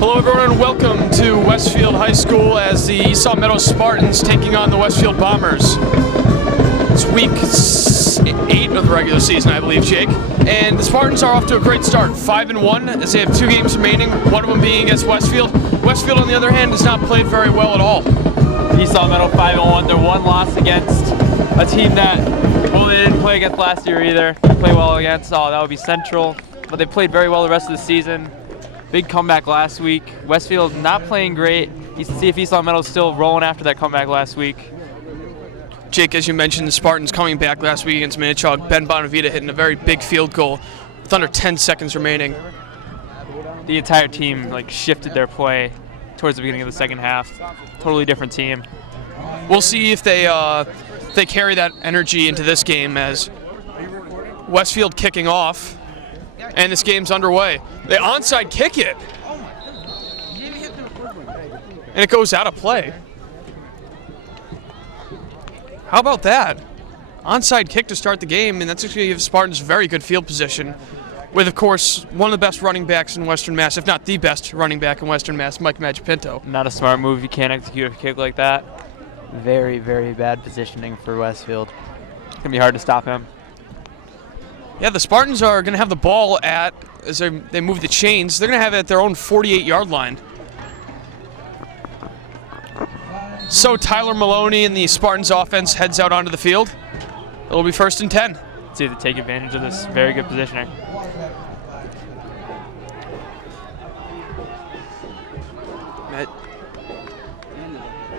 Hello everyone and welcome to Westfield High School as the East Meadows Spartans taking on the Westfield Bombers. It's week 8 of the regular season, I believe, Jake. And the Spartans are off to a great start, 5-1, as they have 2 games remaining, one of them being against Westfield. Westfield, on the other hand, has not played very well at all. East Meadows 5-1, their one loss against a team that, well, they didn't play against last year either. They play well against, that would be Central, but they played very well the rest of the season. Big comeback last week. Westfield not playing great. You can see if East Meadows still rolling after that comeback last week. Jake, as you mentioned, the Spartans coming back last week against Minnetonka. Ben Bonavita hitting a very big field goal with under 10 seconds remaining. The entire team shifted their play towards the beginning of the second half. Totally different team. We'll see if they carry that energy into this game as Westfield kicking off. And this game's underway. They onside kick it. And it goes out of play. How about that? Onside kick to start the game, and that's going to give Spartans very good field position. With, of course, one of the best running backs in Western Mass, if not the best running back in Western Mass, Mike Magipinto. Not a smart move. You can't execute a kick like that. Very, very bad positioning for Westfield. It's going to be hard to stop him. Yeah, the Spartans are going to have the ball as they move the chains, they're going to have it at their own 48-yard line. So Tyler Maloney and the Spartans offense heads out onto the field. It'll be 1st and 10. See if they take advantage of this very good positioning.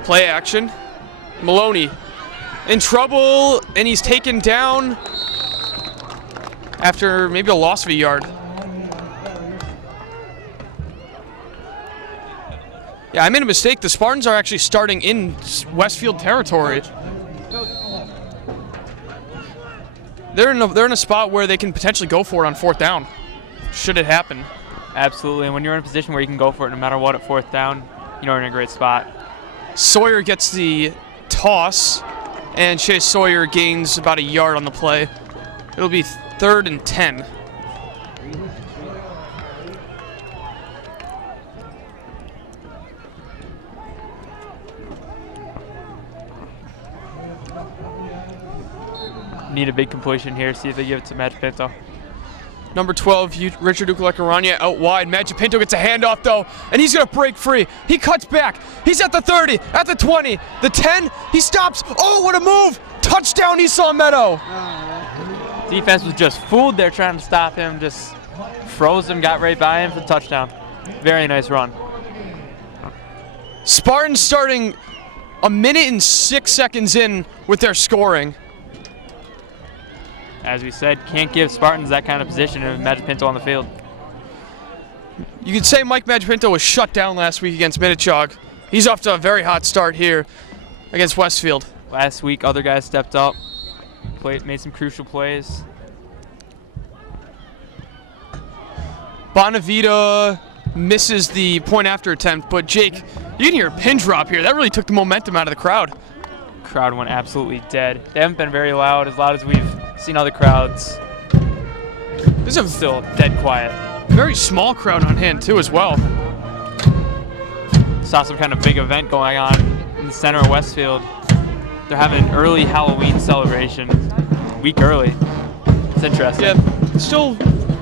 Play action. Maloney in trouble, and he's taken down after maybe a loss of a yard. Yeah, I made a mistake. The Spartans are actually starting in Westfield territory. They're in a spot where they can potentially go for it on 4th down, should it happen. Absolutely, and when you're in a position where you can go for it no matter what at 4th down, you're in a great spot. Sawyer gets the toss, and Chase Sawyer gains about a yard on the play. It'll be 3rd and 10. Need a big completion here. See if they give it to Magipinto. Number 12, Richard Ucalacarania out wide. Magipinto gets a handoff, though, and he's going to break free. He cuts back. He's at the 30, at the 20, the 10. He stops. Oh, what a move. Touchdown, East Meadows. Defense was just fooled there trying to stop him. Just froze him, got right by him for the touchdown. Very nice run. Spartans starting a minute and 6 seconds in with their scoring. As we said, can't give Spartans that kind of position with Magipinto on the field. You could say Mike Magipinto was shut down last week against Minnetonka. He's off to a very hot start here against Westfield. Last week, other guys stepped up, made some crucial plays. Bonavita misses the point after attempt, but Jake, you can hear a pin drop here. That really took the momentum out of the crowd. Crowd went absolutely dead. They haven't been very loud as we've seen other crowds. This is Still dead quiet. very small crowd on hand too as well. Saw some kind of big event going on in the center of Westfield. They're having an early Halloween celebration, a week early. It's interesting. Yeah, still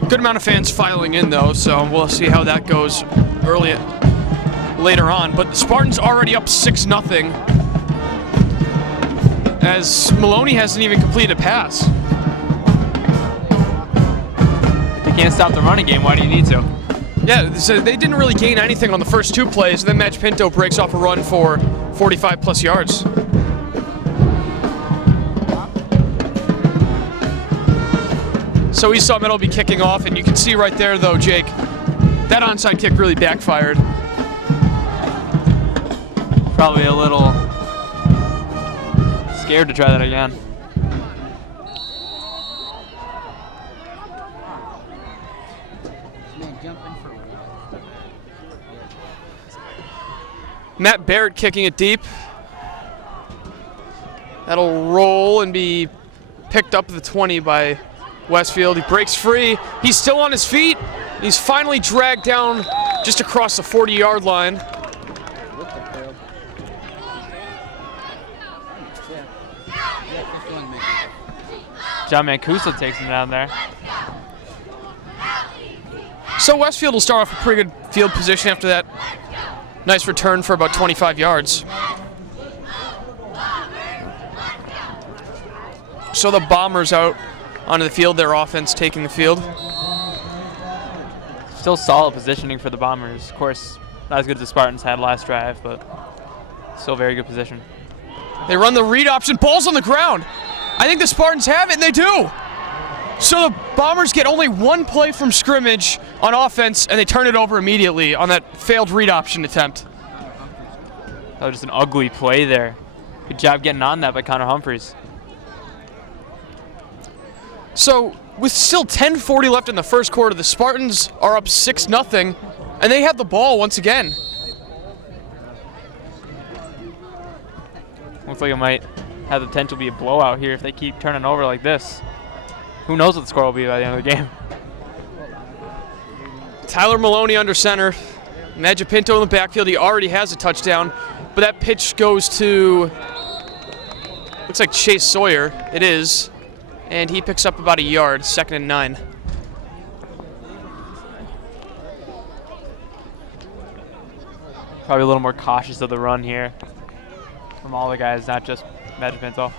good amount of fans filing in though, so we'll see how that goes later on. But the Spartans already up 6-0 as Maloney hasn't even completed a pass. If they can't stop the running game, why do you need to? Yeah, so they didn't really gain anything on the first 2 plays, and then Magipinto breaks off a run for 45+ yards. So East Meadows will be kicking off, and you can see right there, though, Jake, that onside kick really backfired. Probably a little scared to try that again. Matt Barrett kicking it deep. That'll roll and be picked up at the 20 by Westfield. He breaks free. He's still on his feet. He's finally dragged down just across the 40-yard line. John Mancuso takes him down there. So Westfield will start off a pretty good field position after that nice return for about 25 yards. So the Bombers out onto the field, their offense taking the field. Still solid positioning for the Bombers. Of course, not as good as the Spartans had last drive, but still very good position. They run the read option, ball's on the ground. I think the Spartans have it, and they do. So the Bombers get only one play from scrimmage on offense, and they turn it over immediately on that failed read option attempt. That was just an ugly play there. Good job getting on that by Connor Humphreys. So with still 10:40 left in the first quarter, the Spartans are up 6-0, and they have the ball once again. Looks like it might have the potential to be a blowout here if they keep turning over like this. Who knows what the score will be by the end of the game. Tyler Maloney under center. Magipinto in the backfield. He already has a touchdown, but that pitch goes to, looks like Chase Sawyer. It is. And he picks up about a yard, 2nd and 9. Probably a little more cautious of the run here from all the guys, not just Magipinto.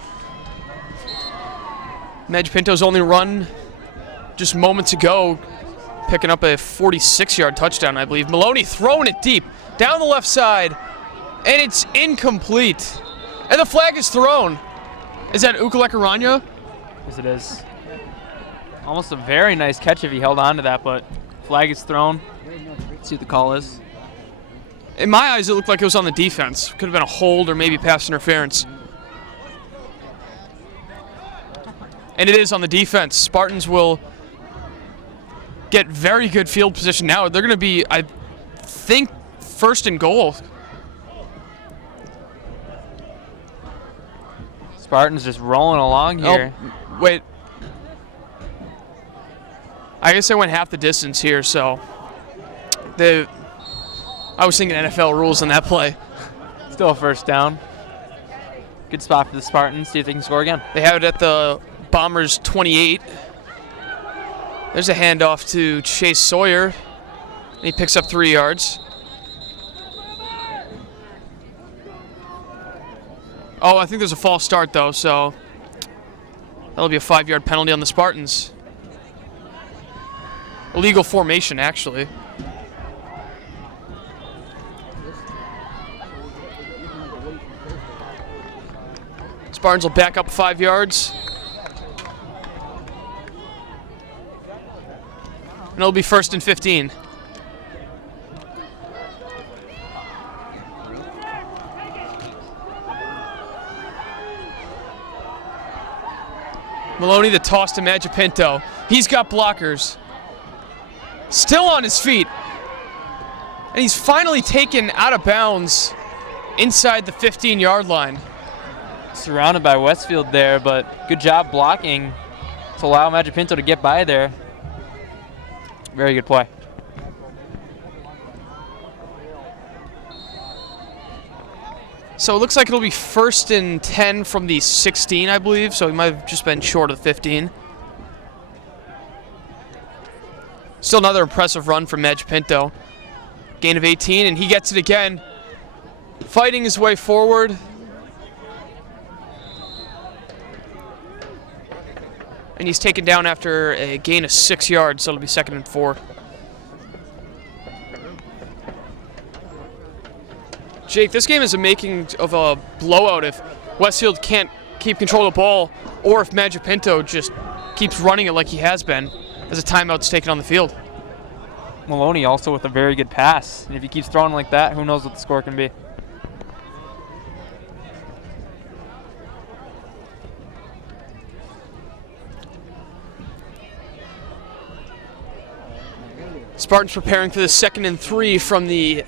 Magipinto's only run just moments ago, picking up a 46-yard touchdown, I believe. Maloney throwing it deep down the left side, and it's incomplete. And the flag is thrown. Is that Ukalekaranya? Yes, it is. Almost a very nice catch if he held on to that, but flag is thrown. Let's see what the call is. In my eyes, it looked like it was on the defense. Could have been a hold or maybe pass interference. And it is on the defense. Spartans will get very good field position now. They're going to be, I think, 1st and goal. Spartans just rolling along here. Oh, wait. I guess I went half the distance here, so I was thinking NFL rules on that play. Still a 1st down. Good spot for the Spartans. See if they can score again. They have it at the Bombers 28. There's a handoff to Chase Sawyer, and he picks up 3 yards. Oh, I think there's a false start, though, so that'll be a 5-yard penalty on the Spartans. Illegal formation, actually. Spartans will back up 5 yards. And it'll be 1st and 15. Maloney, the toss to Magipinto. He's got blockers. Still on his feet. And he's finally taken out of bounds inside the 15-yard line. Surrounded by Westfield there, but good job blocking to allow Magipinto to get by there. Very good play. So it looks like it'll be 1st and 10 from the 16, I believe, so he might have just been short of the 15. Still another impressive run from Magipinto. Gain of 18, and he gets it again. Fighting his way forward. And he's taken down after a gain of 6 yards, so it'll be 2nd and 4. Jake, this game is a making of a blowout if Westfield can't keep control of the ball, or if Magipinto just keeps running it like he has been as a timeout's taken on the field. Maloney also with a very good pass. And if he keeps throwing like that, who knows what the score can be. Spartans preparing for the 2nd and 3 from the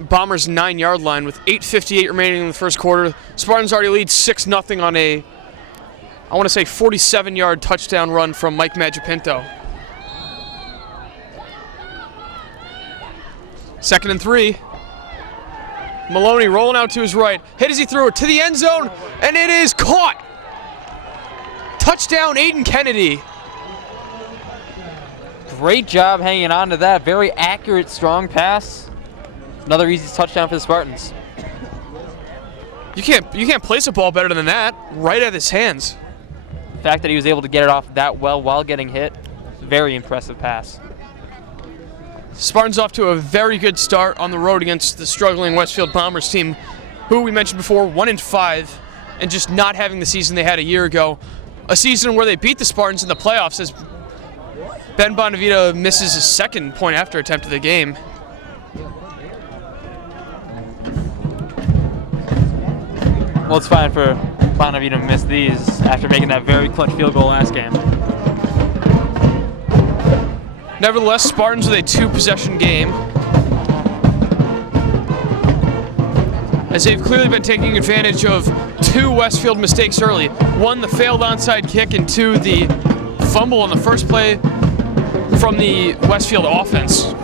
Bombers' 9-yard line with 8:58 remaining in the first quarter. Spartans already lead 6-0 on a, I want to say, 47-yard touchdown run from Mike Magipinto. 2nd and 3. Maloney rolling out to his right. Hit as he threw it to the end zone, and it is caught. Touchdown, Aiden Kennedy. Great job hanging on to that. Very accurate, strong pass. Another easy touchdown for the Spartans. You can't place a ball better than that. Right at his hands. The fact that he was able to get it off that well while getting hit, very impressive pass. Spartans off to a very good start on the road against the struggling Westfield Bombers team, who we mentioned before, 1-5, and just not having the season they had a year ago. A season where they beat the Spartans in the playoffs as Ben Bonavita misses his second point-after attempt of the game. Well, it's fine for Bonavita to miss these after making that very clutch field goal last game. Nevertheless, Spartans with a 2-possession game, as they've clearly been taking advantage of 2 Westfield mistakes early. 1, the failed onside kick, and 2, the fumble on the first play from the Westfield offense.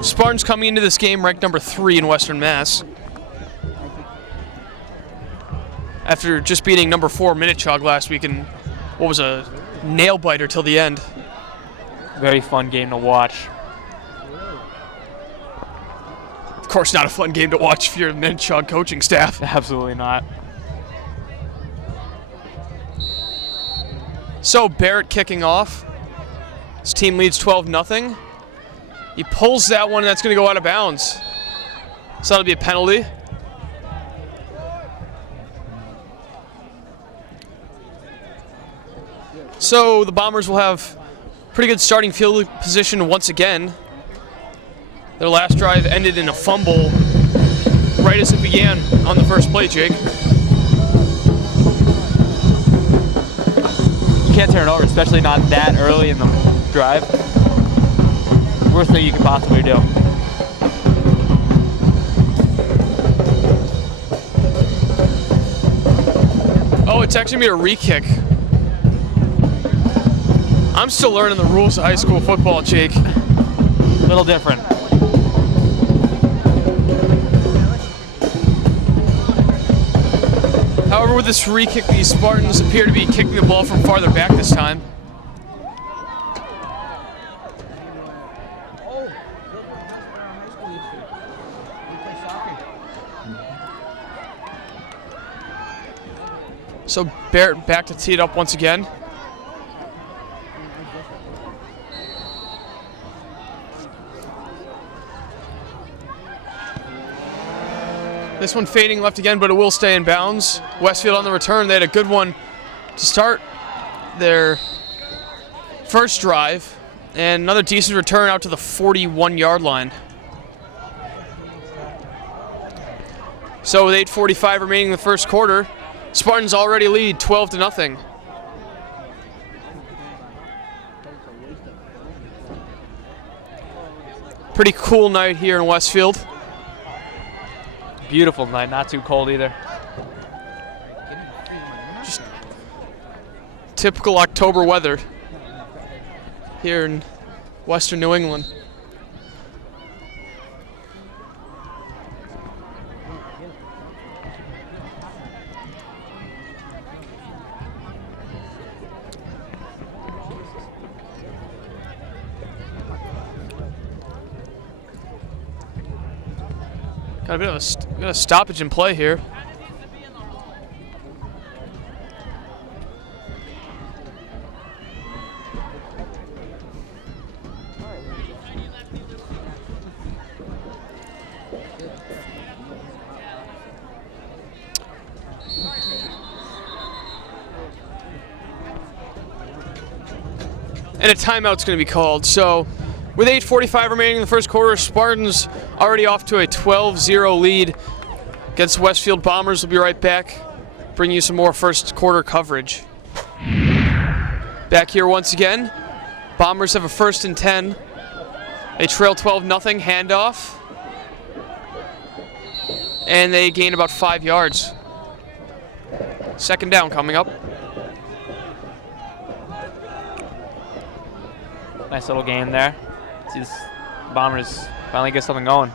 Spartans coming into this game ranked number 3 in Western Mass, after just beating number 4 Minnetonka last week in what was a nail biter till the end. Very fun game to watch. Of course, not a fun game to watch if you're the Minnetonka coaching staff. Absolutely not. So Barrett kicking off. His team leads 12-0. He pulls that one, and that's going to go out of bounds. So that'll be a penalty. So the Bombers will have pretty good starting field position once again. Their last drive ended in a fumble right as it began on the first play, Jake. You can't turn it over, especially not that early in the drive. Worst thing you could possibly do. Oh, it's actually going to be a re-kick. I'm still learning the rules of high school football, Jake. A little different. However, with this re-kick, these Spartans appear to be kicking the ball from farther back this time. So Barrett back to tee it up once again. This one fading left again, but it will stay in bounds. Westfield on the return. They had a good one to start their first drive, and another decent return out to the 41-yard line. So with 8:45 remaining in the first quarter, Spartans already lead 12-0. Pretty cool night here in Westfield. Beautiful night, not too cold either. Just typical October weather here in western New England. Got a bit of a stoppage in play here. And a timeout's going to be called. So with 8:45 remaining in the first quarter, Spartans already off to a 12-0 lead against Westfield Bombers. We'll be right back, bring you some more first quarter coverage. Back here once again, Bombers have a 1st and 10 They trail 12-0, handoff. And they gain about 5 yards. Second down coming up. Nice little game there. See this Bombers finally get something going.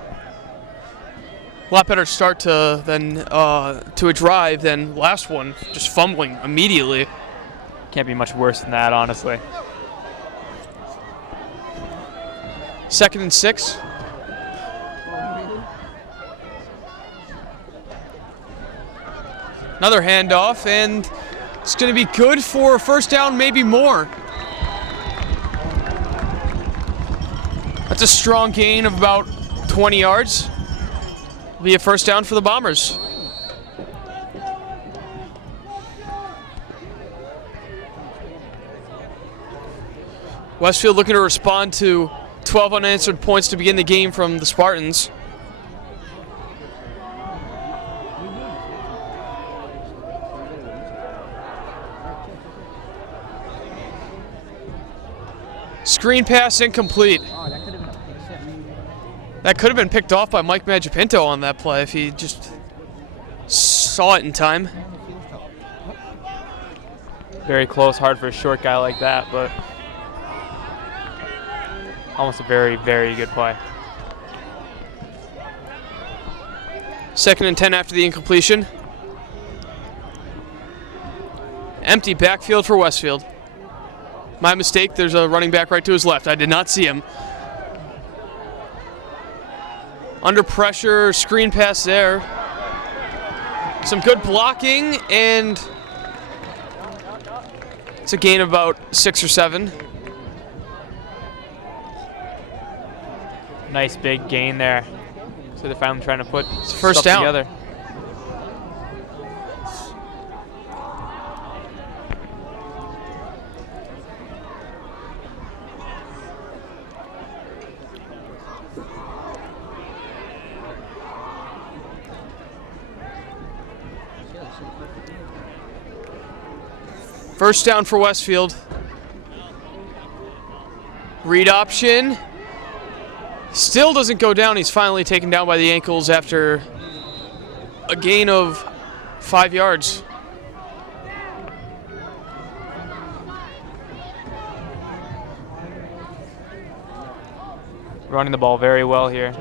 A lot better start to a drive than last one, just fumbling immediately. Can't be much worse than that, honestly. 2nd and 6. Another handoff, and it's going to be good for a first down, maybe more. That's a strong gain of about 20 yards. It'll be a first down for the Bombers. Westfield looking to respond to 12 unanswered points to begin the game from the Spartans. Screen pass incomplete. That could have been picked off by Mike Magipinto on that play if he just saw it in time. Very close, hard for a short guy like that, but almost a very, very good play. 2nd and 10 after the incompletion. Empty backfield for Westfield. My mistake, there's a running back right to his left. I did not see him. Under pressure, screen pass there. Some good blocking, and it's a gain of about 6 or 7. Nice big gain there. So they're finally trying to put first stuff down together. First down for Westfield. Read option. Still doesn't go down. He's finally taken down by the ankles after a gain of 5 yards. Running the ball very well here.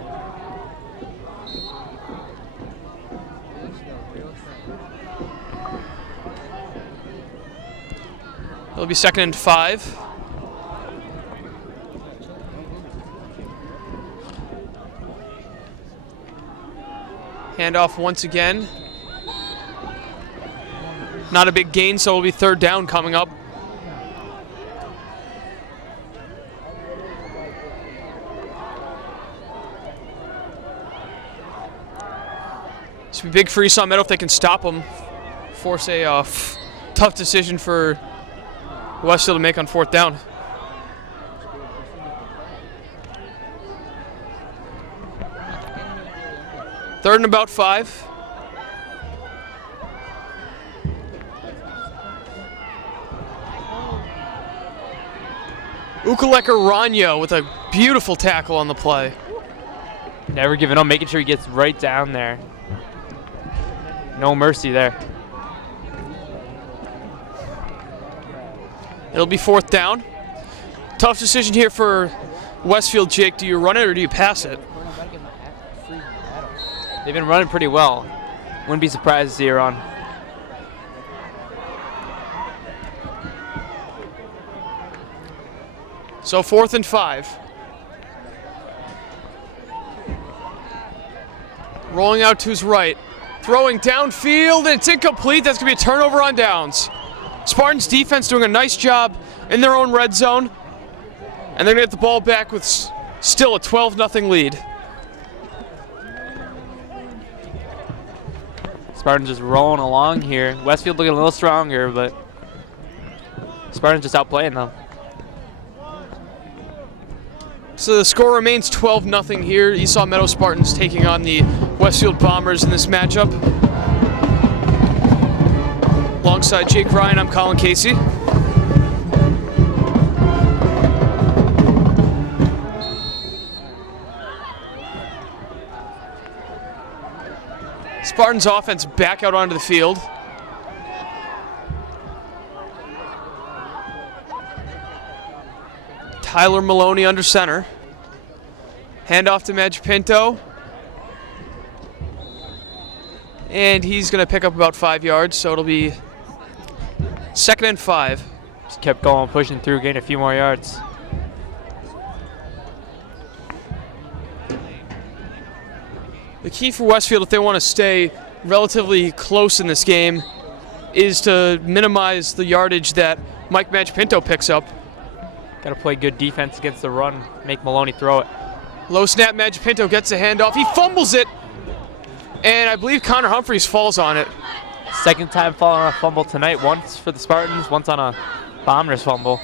It'll be 2nd and 5. Handoff once again. Not a big gain, so it'll be 3rd down coming up. This will be big for East Meadow if they can stop them. Force a tough decision for Westfield to make on 4th down. Third and about 5. Ukaleka Ranyo with a beautiful tackle on the play. Never giving up, making sure he gets right down there. No mercy there. It'll be 4th down. Tough decision here for Westfield, Jake. Do you run it or do you pass it? They've been running pretty well. Wouldn't be surprised to see a run. So 4th and 5. Rolling out to his right. Throwing downfield, and it's incomplete. That's going to be a turnover on downs. Spartans defense doing a nice job in their own red zone. And they're going to get the ball back with still a 12-0 lead. Spartans just rolling along here. Westfield looking a little stronger, but Spartans just outplaying them. So the score remains 12-0 here. Esau Meadow Spartans taking on the Westfield Bombers in this matchup. Alongside Jake Ryan, I'm Colin Casey. Spartans offense back out onto the field. Tyler Maloney under center. Handoff to Madge Pinto. And he's going to pick up about 5 yards, so it'll be 2nd and 5. Just kept going, pushing through, gained a few more yards. The key for Westfield, if they want to stay relatively close in this game, is to minimize the yardage that Mike Madge Pinto picks up. Got to play good defense against the run, make Maloney throw it. Low snap, Madge Pinto gets a handoff. He fumbles it, and I believe Connor Humphreys falls on it. Second time falling on a fumble tonight, once for the Spartans, once on a Bombers fumble.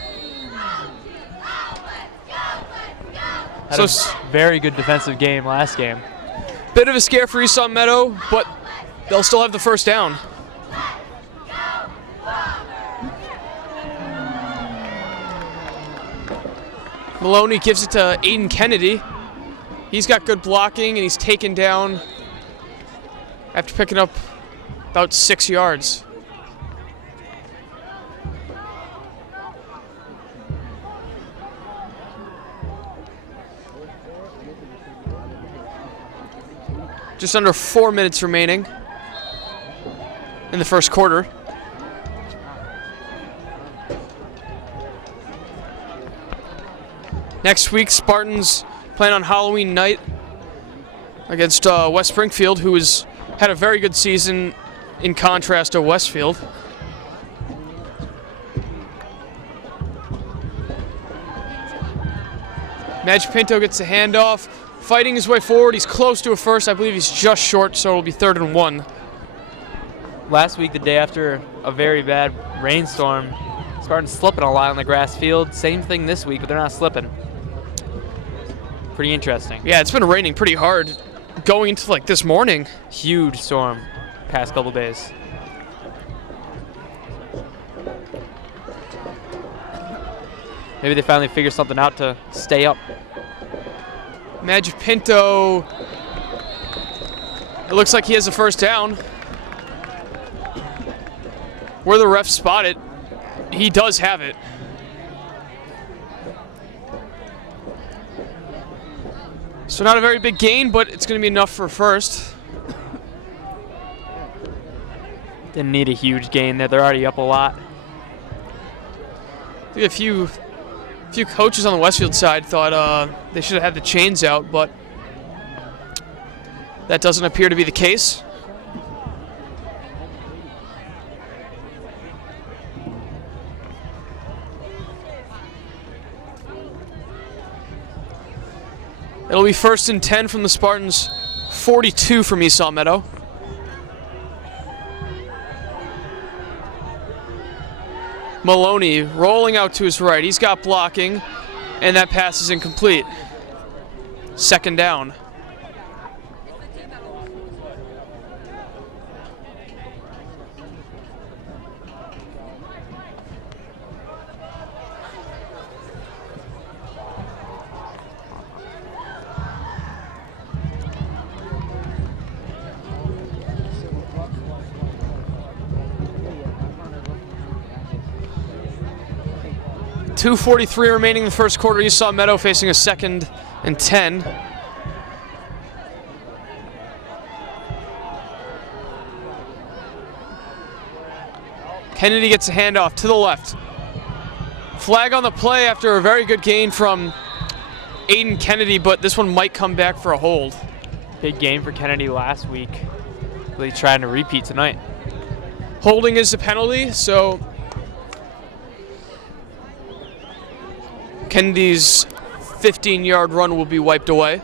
Had a very good defensive game last game. Bit of a scare for East Long Meadow, but they'll still have the first down. Maloney gives it to Aiden Kennedy. He's got good blocking, and he's taken down after picking up about 6 yards. Just under 4 minutes remaining in the first quarter. Next week, Spartans playing on Halloween night against West Springfield, who has had a very good season in contrast to Westfield. Madge Pinto gets a handoff, fighting his way forward. He's close to a first. I believe he's just short, so it'll be 3rd and 1. Last week, the day after a very bad rainstorm, Spartans slipping a lot on the grass field. Same thing this week, but they're not slipping. Pretty interesting. Yeah, it's been raining pretty hard going into like this morning. Huge storm past couple days. Maybe they finally figure something out to stay up. Madge Pinto, it looks like he has a first down. Where the ref spot it, he does have it. So not a very big gain, but it's going to be enough for first. Didn't need a huge gain there. They're already up a lot. I think a few coaches on the Westfield side thought they should have had the chains out, but that doesn't appear to be the case. It'll be 1st and 10 from the Spartans, 42 from East Long Meadow. Maloney rolling out to his right. He's got blocking, and that pass is incomplete. 2nd down. .243 remaining in the first quarter. East Long Meadow facing a 2nd and 10. Kennedy gets a handoff to the left. Flag on the play after a very good gain from Aiden Kennedy, but this one might come back for a hold. Big gain for Kennedy last week. Really trying to repeat tonight. Holding is the penalty, so Kennedy's 15-yard run will be wiped away.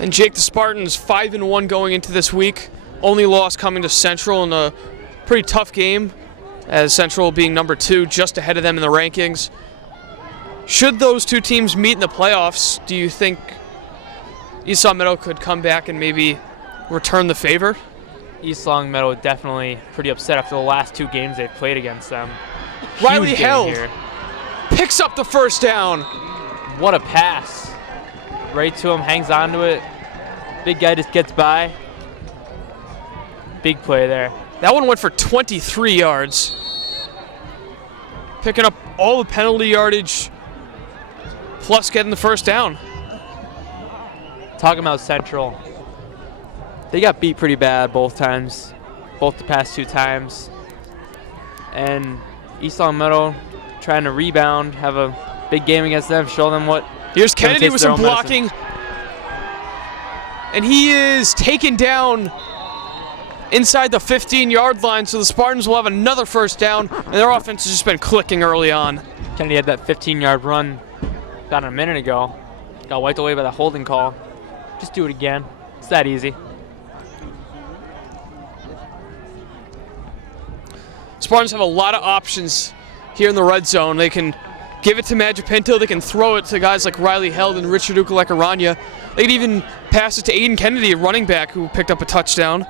And Jake, the Spartans 5-1 going into this week. Only loss coming to Central in a pretty tough game, as Central being number 2, just ahead of them in the rankings. Should those two teams meet in the playoffs, do you think East Long Meadow could come back and maybe return the favor? East Long Meadow definitely pretty upset after the last 2 games they've played against them. Riley Huge gain Held here. picks up the first down. What a pass. Right to him, hangs on to it. Big guy just gets by. Big play there. That one went for 23 yards. Picking up all the penalty yardage, plus getting the first down. Talking about Central. They got beat pretty bad both times. Both the past 2 times. And East Long Meadow trying to rebound, have a big game against them, show them what. Here's Kennedy with some blocking. And he is taken down inside the 15-yard line, so the Spartans will have another first down, and their offense has just been clicking early on. Kennedy had that 15-yard run about a minute ago. Got wiped away by the holding call. Just do it again. It's that easy. Spartans have a lot of options here in the red zone. They can give it to Magipinto. They can throw it to guys like Riley Held and Richard Ukaleka-Rania. They can even pass it to Aiden Kennedy, a running back who picked up a touchdown.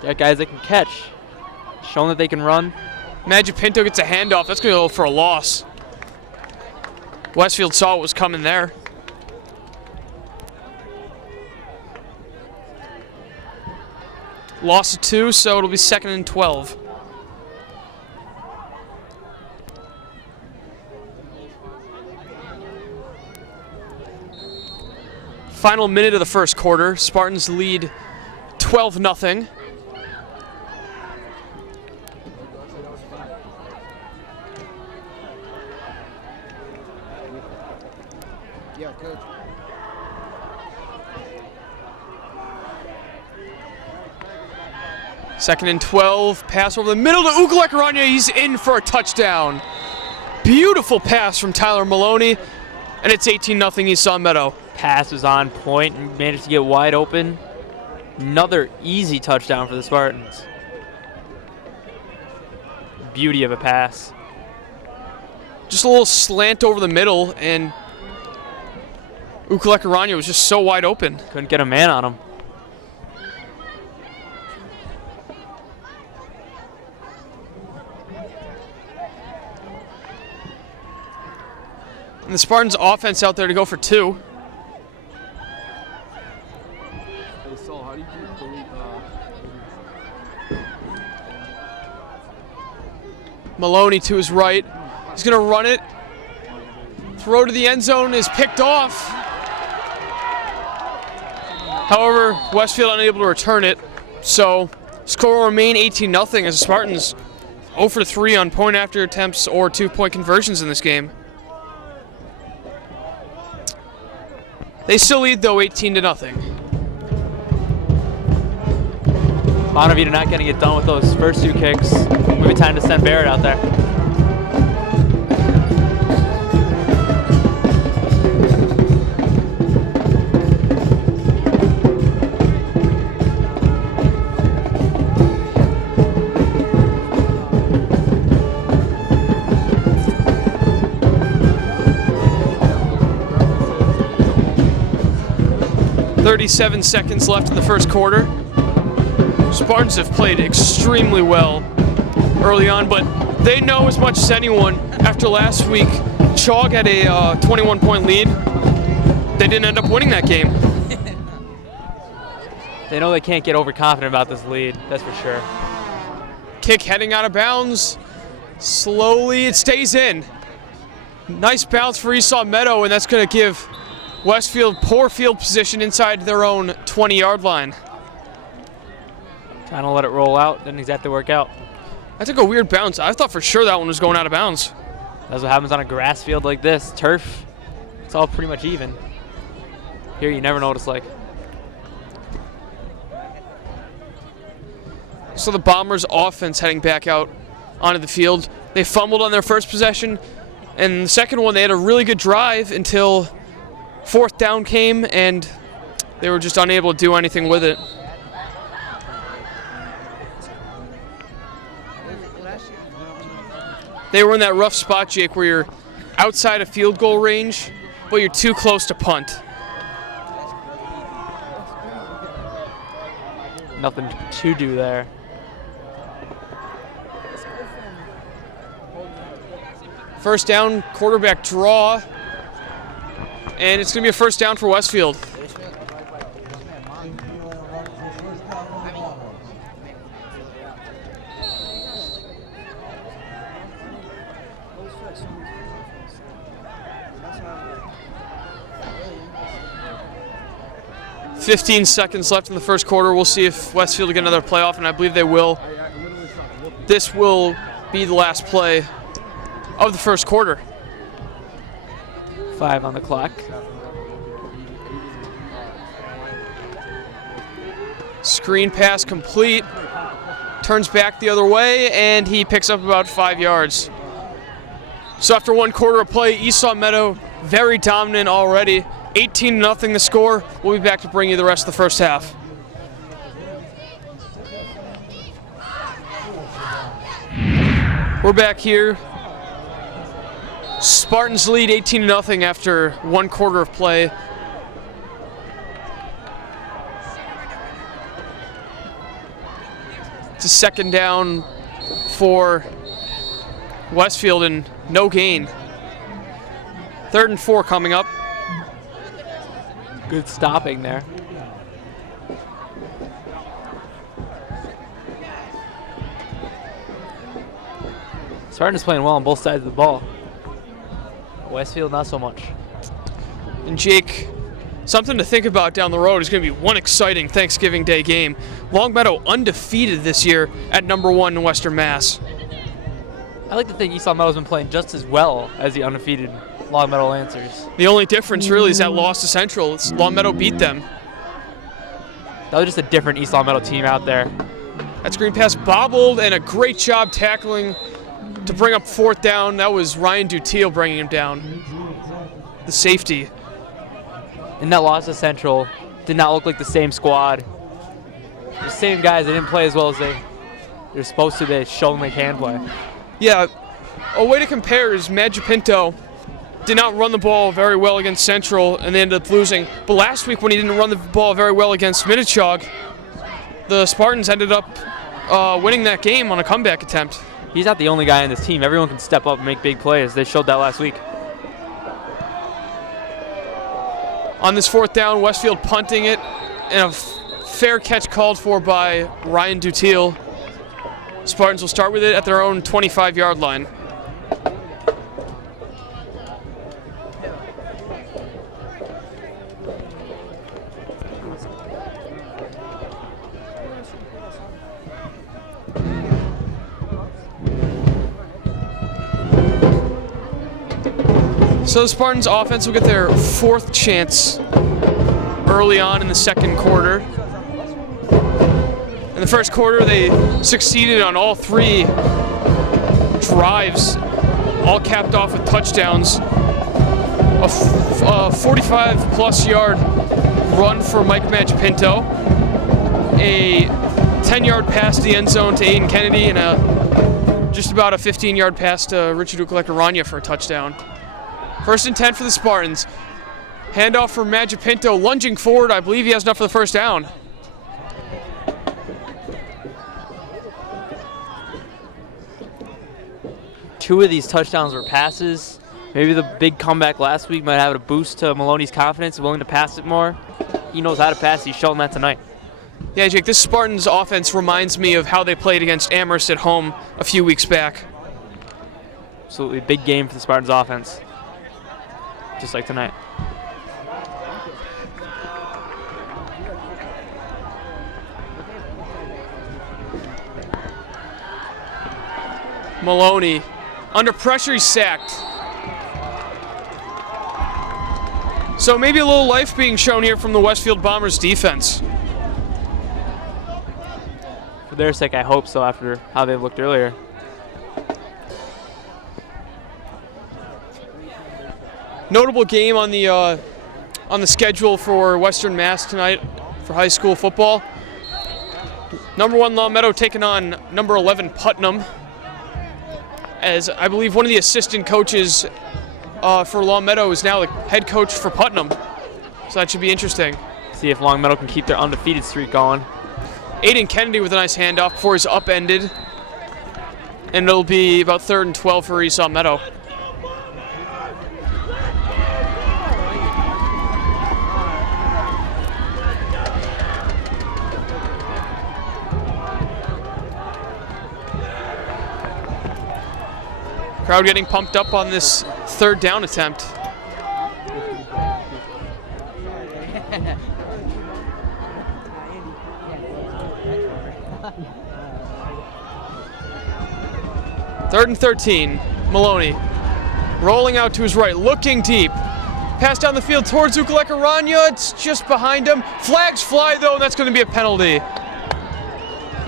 Got guys that can catch. Showing that they can run. Magipinto gets a handoff. That's going to go for a loss. Westfield saw what was coming there. Loss of 2, so it'll be 2nd and 12. Final minute of the first quarter. Spartans lead 12-0. Yeah, coach. Second and 12, pass over the middle to Ukaleka-Rania. He's in for a touchdown. Beautiful pass from Tyler Maloney, and it's 18-0 East Long Meadow. Pass was on point and managed to get wide open. Another easy touchdown for the Spartans. Beauty of a pass. Just a little slant over the middle, and Ukaleka-Rania was just so wide open. Couldn't get a man on him. And the Spartans offense out there to go for 2. Hey, Saul, how do you believe, Maloney to his right. He's going to run it. Throw to the end zone is picked off. However, Westfield unable to return it. So, score will remain 18-0 as the Spartans 0 for 3 on point after attempts or 2-point conversions in this game. They still lead, though, 18-0. Bonneville not going to get done with those first 2 kicks. Maybe time to send Barrett out there. .37 seconds left in the first quarter. Spartans have played extremely well early on, but they know as much as anyone. After last week, Chog had a 21-point lead. They didn't end up winning that game. They know they can't get overconfident about this lead, that's for sure. Kick heading out of bounds. Slowly, it stays in. Nice bounce for East Long Meadow, and that's going to give Westfield poor field position inside their own 20-yard line. Trying to let it roll out, didn't exactly work out. That took a weird bounce. I thought for sure that one was going out of bounds. That's what happens on a grass field like this. Turf, it's all pretty much even. Here, you never know what it's like. So the Bombers' offense heading back out onto the field. They fumbled on their first possession, and the second one they had a really good drive until 4th down came, and they were just unable to do anything with it. They were in that rough spot, Jake, where you're outside of field goal range, but you're too close to punt. Nothing to do there. First down, quarterback draw. And it's going to be a first down for Westfield. "15 seconds left in the first quarter. We'll see if Westfield will get another playoff, and I believe they will. This will be the last play of the first quarter. 5 on the clock. Screen pass complete. Turns back the other way, and he picks up about 5 yards. So after one quarter of play, Esau Meadow very dominant already. 18-0 the score. We'll be back to bring you the rest of the first half. We're back here. Spartans lead 18-0 after one quarter of play. It's a second down for Westfield and no gain. 3rd and 4 coming up. Good stopping there. Spartans playing well on both sides of the ball. Westfield, not so much. And Jake, something to think about down the road is going to be one exciting Thanksgiving Day game. Longmeadow undefeated this year at #1 in Western Mass. I like to think East Longmeadow's been playing just as well as the undefeated Longmeadow Lancers. The only difference really is that loss to Central. Longmeadow beat them. That was just a different East Longmeadow team out there. That screen pass bobbled, and a great job tackling to bring up 4th down. That was Ryan Dutiel bringing him down. The safety. And that loss to Central did not look like the same squad. The same guys, they didn't play as well as they're supposed to. They've shown they can play. Yeah, a way to compare is Magipinto did not run the ball very well against Central, and they ended up losing. But last week when he didn't run the ball very well against Minnechaug, the Spartans ended up winning that game on a comeback attempt. He's not the only guy on this team. Everyone can step up and make big plays. They showed that last week. On this 4th down, Westfield punting it, and a fair catch called for by Ryan Dutiel. Spartans will start with it at their own 25-yard line. So the Spartans offense will get their 4th chance early on in the second quarter. In the first quarter, they succeeded on all 3 drives, all capped off with touchdowns. A 45-plus yard run for Mike Magipinto, a 10-yard pass to the end zone to Aiden Kennedy, and just about a 15-yard pass to Richard Ukaleka-Rania for a touchdown. 1st and 10 for the Spartans. Handoff for Magipinto, lunging forward. I believe he has enough for the first down. Two of these touchdowns were passes. Maybe the big comeback last week might have a boost to Maloney's confidence, willing to pass it more. He knows how to pass. He's shown that tonight. Yeah, Jake, this Spartans offense reminds me of how they played against Amherst at home a few weeks back. Absolutely big game for the Spartans offense. Just like tonight. Maloney, under pressure, he's sacked. So maybe a little life being shown here from the Westfield Bombers defense. For their sake, I hope so after how they looked earlier. Notable game on the schedule for Western Mass tonight for high school football. #1 Longmeadow taking on #11 Putnam, as I believe one of the assistant coaches for Longmeadow is now the head coach for Putnam. So that should be interesting. See if Longmeadow can keep their undefeated streak going. Aiden Kennedy with a nice handoff before he's upended. And it'll be about 3rd and 12 for Esau Meadow. Crowd getting pumped up on this third down attempt. Third and 13. Maloney rolling out to his right, looking deep. Pass down the field towards Ukuleka-Rania. It's just behind him. Flags fly though, and that's going to be a penalty.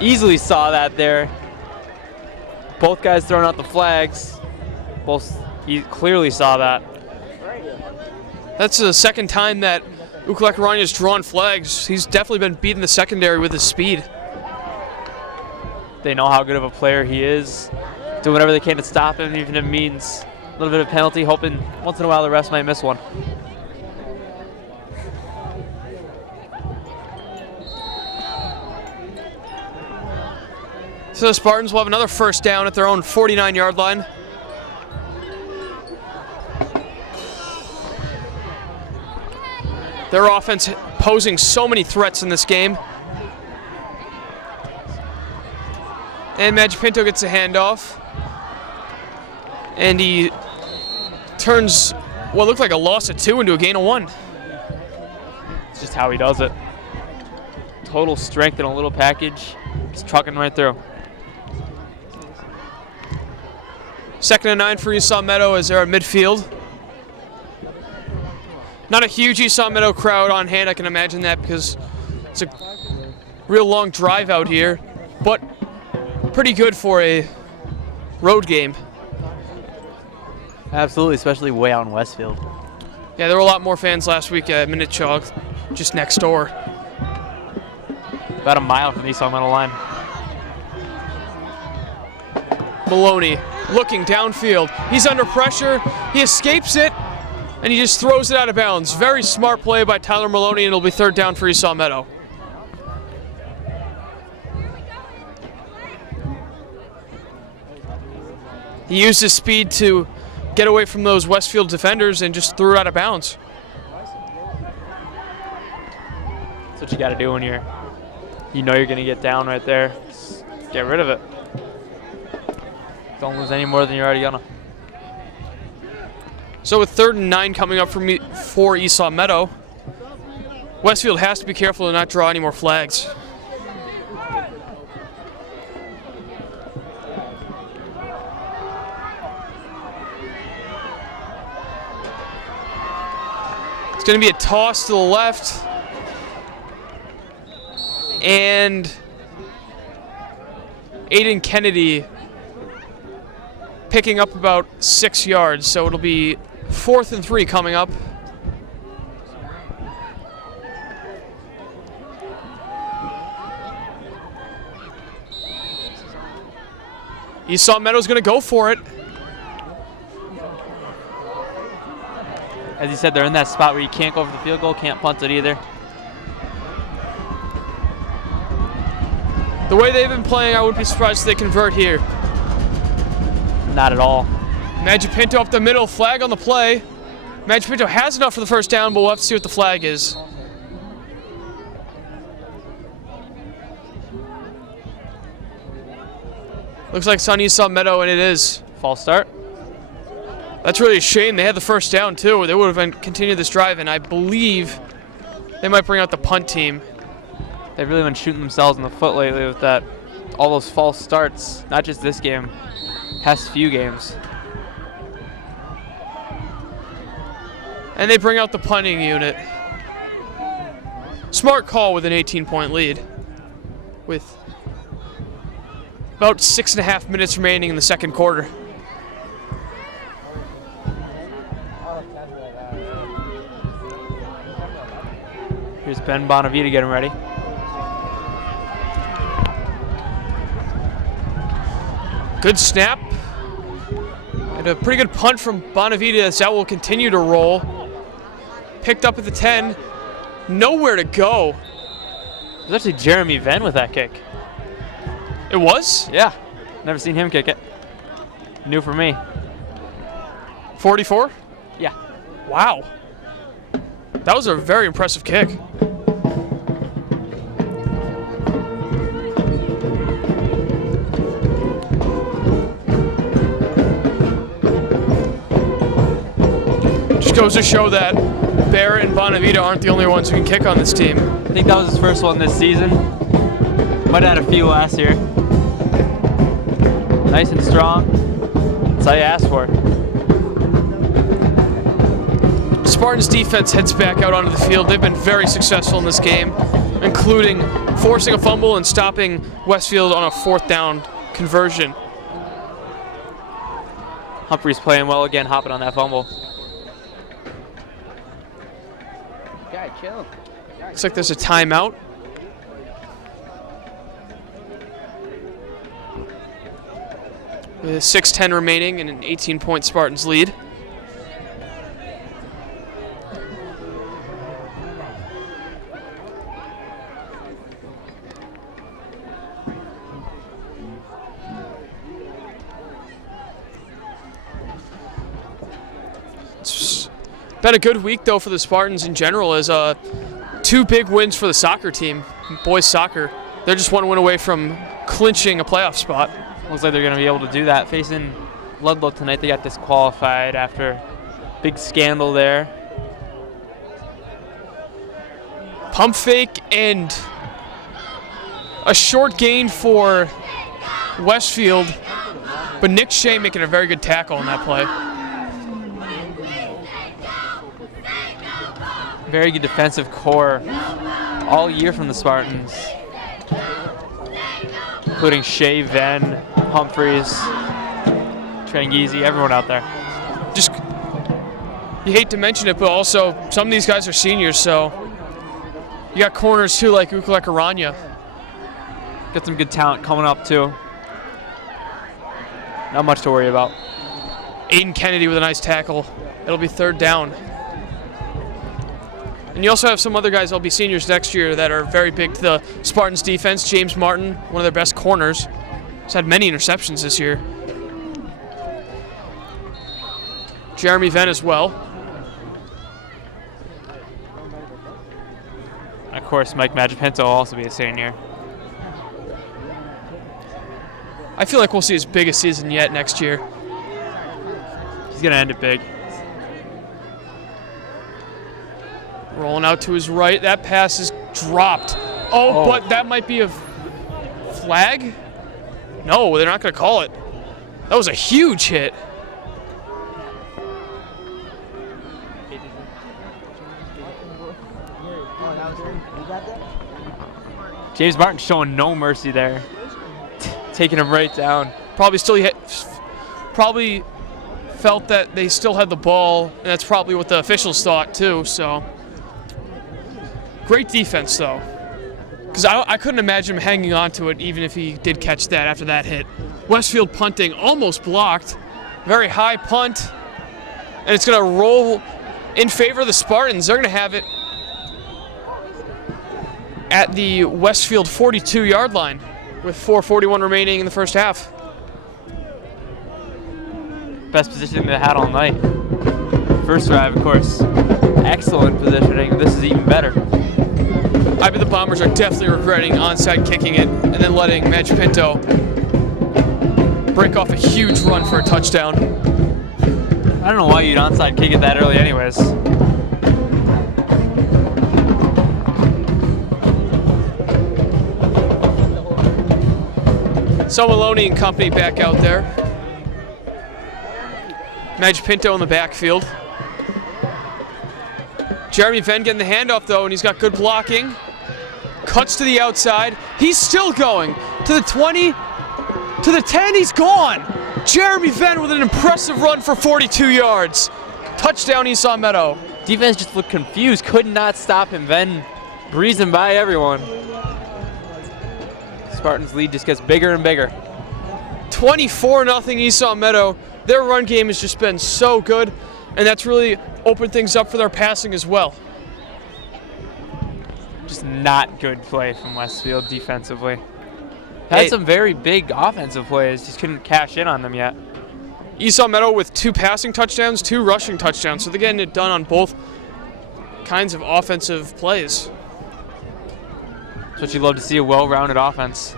Easily saw that there. Both guys throwing out the flags. He clearly saw that. That's the second time that Ukuleka-Rania's drawn flags. He's definitely been beating the secondary with his speed. They know how good of a player he is. Do whatever they can to stop him, even if it means a little bit of penalty, hoping once in a while the refs might miss one. So the Spartans will have another first down at their own 49-yard line. Their offense posing so many threats in this game. And Magipinto gets a handoff. And he turns what looked like a loss of 2 into a gain of 1. It's just how he does it. Total strength in a little package. He's trucking right through. 2nd and 9 for Esau Meadow as they're at midfield. Not a huge Esau Meadow crowd on hand, I can imagine that, because it's a real long drive out here, but pretty good for a road game. Absolutely, especially way out in Westfield. Yeah, there were a lot more fans last week at Minnetonka, just next door. About a mile from the Esau Meadow line. Maloney looking downfield. He's under pressure. He escapes it, and he just throws it out of bounds. Very smart play by Tyler Maloney, and it'll be 3rd down for Esau Meadow. He used his speed to get away from those Westfield defenders and just threw it out of bounds. That's what you got to do when you know you're going to get down right there. Just get rid of it. Don't lose any more than you're already gonna. So with 3rd and 9 coming up for Esau Meadow, Westfield has to be careful to not draw any more flags. It's going to be a toss to the left. And Aiden Kennedy picking up about 6 yards, so it'll be 4th and 3 coming up. Esau Meadow's going to go for it. As you said, they're in that spot where you can't go for the field goal, can't punt it either. The way they've been playing, I wouldn't be surprised if they convert here. Not at all. Magipinto up the middle, flag on the play. Magipinto has enough for the first down, but we'll have to see what the flag is. Looks like it's on Esau Meadow, and it is. False start. That's really a shame. They had the first down, too. They would have continued this drive, and I believe they might bring out the punt team. They've really been shooting themselves in the foot lately with that, all those false starts, not just this game, past few games. And they bring out the punting unit. Smart call with an 18-point lead, with about 6.5 minutes remaining in the second quarter. Here's Ben Bonavita getting ready. Good snap. And a pretty good punt from Bonavita as that will continue to roll. Picked up at the 10. Nowhere to go. It was actually Jeremy Venn with that kick. It was? Yeah. Never seen him kick it. New for me. 44? Yeah. Wow. That was a very impressive kick. goes to show that Barrett and Bonavita aren't the only ones who can kick on this team. I think that was his first one this season. Might have had a few last year. Nice and strong. That's all you asked for. Spartans defense heads back out onto the field. They've been very successful in this game, including forcing a fumble and stopping Westfield on a 4th down conversion. Humphrey's playing well again, hopping on that fumble. Guy, chill. Looks like there's a timeout. With 6:10 remaining and an 18-point Spartans lead. It's been a good week, though, for the Spartans in general, as 2 big wins for the soccer team, boys soccer. They're just 1 win away from clinching a playoff spot. Looks like they're going to be able to do that. Facing Ludlow tonight, they got disqualified after big scandal there. Pump fake and a short gain for Westfield, but Nick Shea making a very good tackle on that play. Very good defensive core all year from the Spartans, including Shea, Venn, Humphreys, Tranghese, everyone out there. Just, you hate to mention it, but also some of these guys are seniors, so you got corners too, like Ukulek Aranya. Got some good talent coming up too. Not much to worry about. Aiden Kennedy with a nice tackle. It'll be 3rd down. And you also have some other guys that'll be seniors next year that are very big to the Spartans defense. James Martin, one of their best corners. He's had many interceptions this year. Jeremy Venn as well. Of course, Mike Magipinto will also be a senior. I feel like we'll see his biggest season yet next year. He's going to end it big. Rolling out to his right. That pass is dropped. Oh, but that might be a flag? No, they're not going to call it. That was a huge hit. James Martin showing no mercy there. Taking him right down. Probably felt that they still had the ball, and that's probably what the officials thought too, so. Great defense, though, because I couldn't imagine him hanging on to it even if he did catch that after that hit. Westfield punting, almost blocked. Very high punt, and it's going to roll in favor of the Spartans. They're going to have it at the Westfield 42-yard line with 4:41 remaining in the first half. Best positioning they had all night. First drive, of course, excellent positioning. This is even better. I bet the Bombers are definitely regretting onside kicking it and then letting Magipinto break off a huge run for a touchdown. I don't know why you'd onside kick it that early anyways. So Maloney and company back out there. Magipinto in the backfield. Jeremy Venn getting the handoff though, and he's got good blocking. Cuts to the outside. He's still going to the 20, to the 10. He's gone. Jeremy Venn with an impressive run for 42 yards. Touchdown, Esau Meadow. Defense just looked confused. Could not stop him. Venn breezing by everyone. Spartans' lead just gets bigger and bigger. 24-0 Esau Meadow. Their run game has just been so good, and that's really opened things up for their passing as well. Just not good play from Westfield defensively. Had some very big offensive plays, just couldn't cash in on them yet. Esau Meadow with 2 passing touchdowns, 2 rushing touchdowns, so they're getting it done on both kinds of offensive plays. That's what you love to see, a well-rounded offense.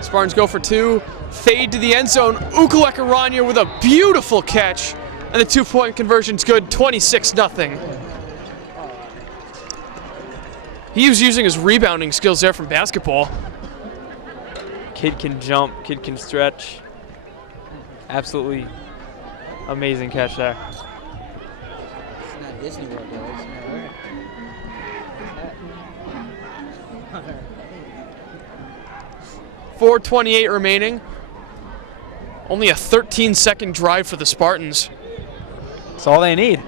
Spartans go for 2, fade to the end zone. Ukulek Aranya with a beautiful catch And the 2-point conversion's good, 26-0. He was using his rebounding skills there from basketball. Kid can jump, kid can stretch. Absolutely amazing catch there. It's not Disney World, though. It's nowhere. 4:28 remaining. Only a 13-second drive for the Spartans. That's all they need.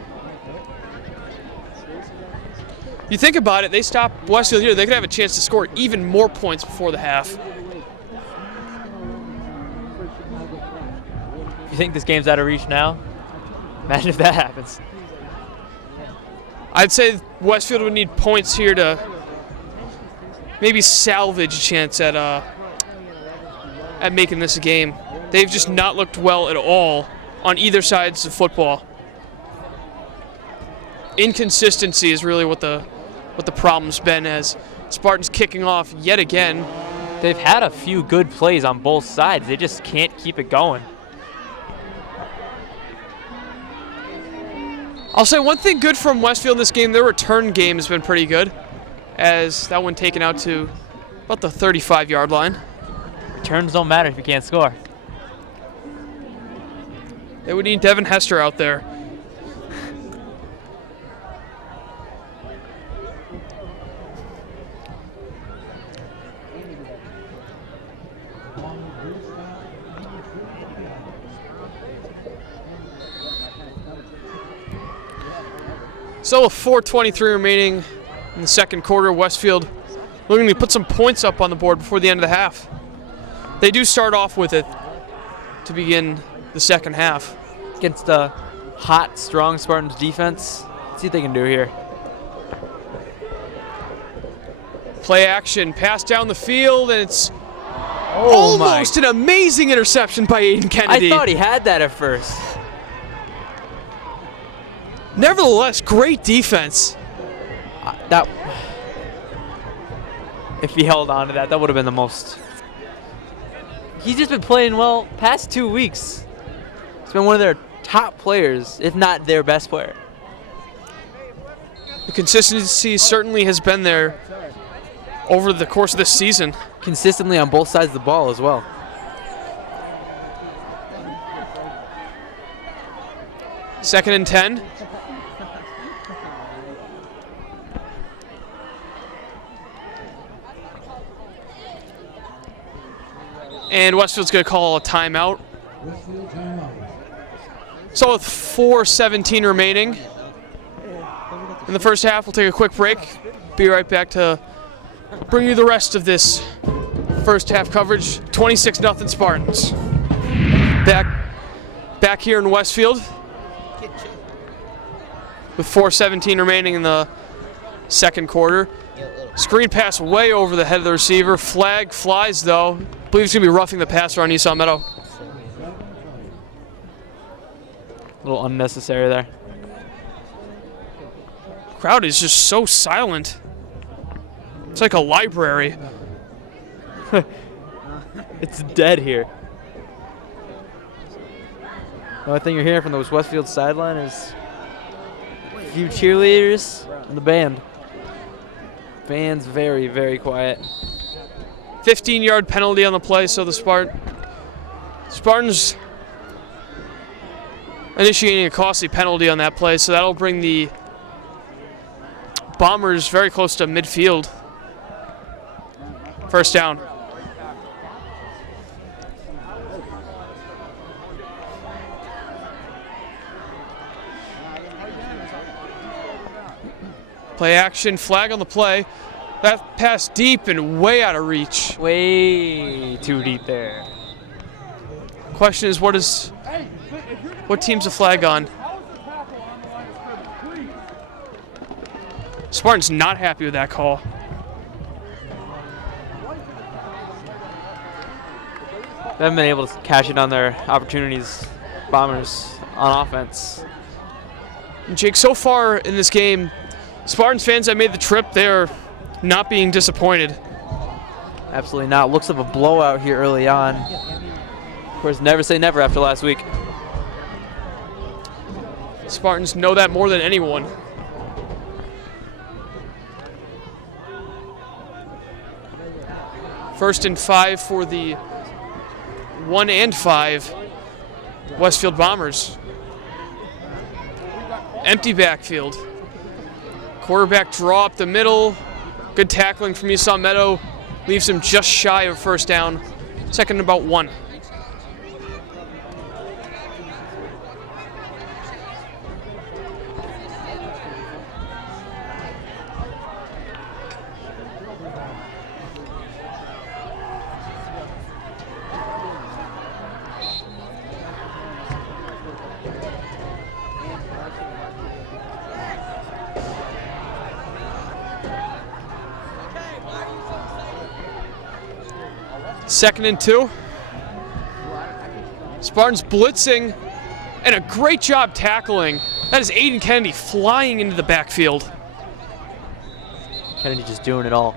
You think about it, they stop Westfield here, they could have a chance to score even more points before the half. You think this game's out of reach now? Imagine if that happens. I'd say Westfield would need points here to maybe salvage a chance at making this a game. They've just not looked well at all on either sides of football. Inconsistency is really what the problem's been, as Spartans kicking off yet again. They've had a few good plays on both sides. They just can't keep it going. I'll say one thing good from Westfield in this game, their return game has been pretty good, as that one taken out to about the 35-yard line. Returns don't matter if you can't score. They would need Devin Hester out there. Still with 4:23 remaining in the second quarter. Westfield looking to put some points up on the board before the end of the half. They do start off with it to begin the second half. Against a hot, strong Spartans defense. Let's see what they can do here. Play action, pass down the field, and it's almost an amazing interception by Aiden Kennedy. I thought he had that at first. Nevertheless, great defense. If he held on to that, that would have been the most. He's just been playing well past 2 weeks. He's been one of their top players, if not their best player. The consistency certainly has been there over the course of this season. Consistently on both sides of the ball as well. Second and 10. And Westfield's going to call a timeout. So with 4:17 remaining in the first half, we'll take a quick break. Be right back to bring you the rest of this first half coverage. 26-0 Spartans. Back here in Westfield with 4:17 remaining in the second quarter. Screen pass way over the head of the receiver. Flag flies though. I believe he's going to be roughing the passer on Esau Meadow. A little unnecessary there. Crowd is just so silent. It's like a library. It's dead here. The only thing you're hearing from those Westfield sideline is a few cheerleaders and the band. Band's very, very quiet. 15-yard penalty on the play, so the Spartans initiating a costly penalty on that play, so that'll bring the Bombers very close to midfield. First down. Play action, flag on the play. That pass deep and way out of reach. Way too deep there. Question is, what team's the flag on? Spartans not happy with that call. They haven't been able to cash in on their opportunities, Bombers, on offense. And Jake, so far in this game, Spartans fans that made the trip, they're not being disappointed. Absolutely not. Looks like a blowout here early on. Of course, never say never after last week. Spartans know that more than anyone. First and 5 for the 1 and 5 Westfield Bombers. Empty backfield. Quarterback draw up the middle. Good tackling from Esau Meadow. Leaves him just shy of first down. Second and about 1. Second and 2. Spartans blitzing, and a great job tackling. That is Aiden Kennedy flying into the backfield. Kennedy just doing it all.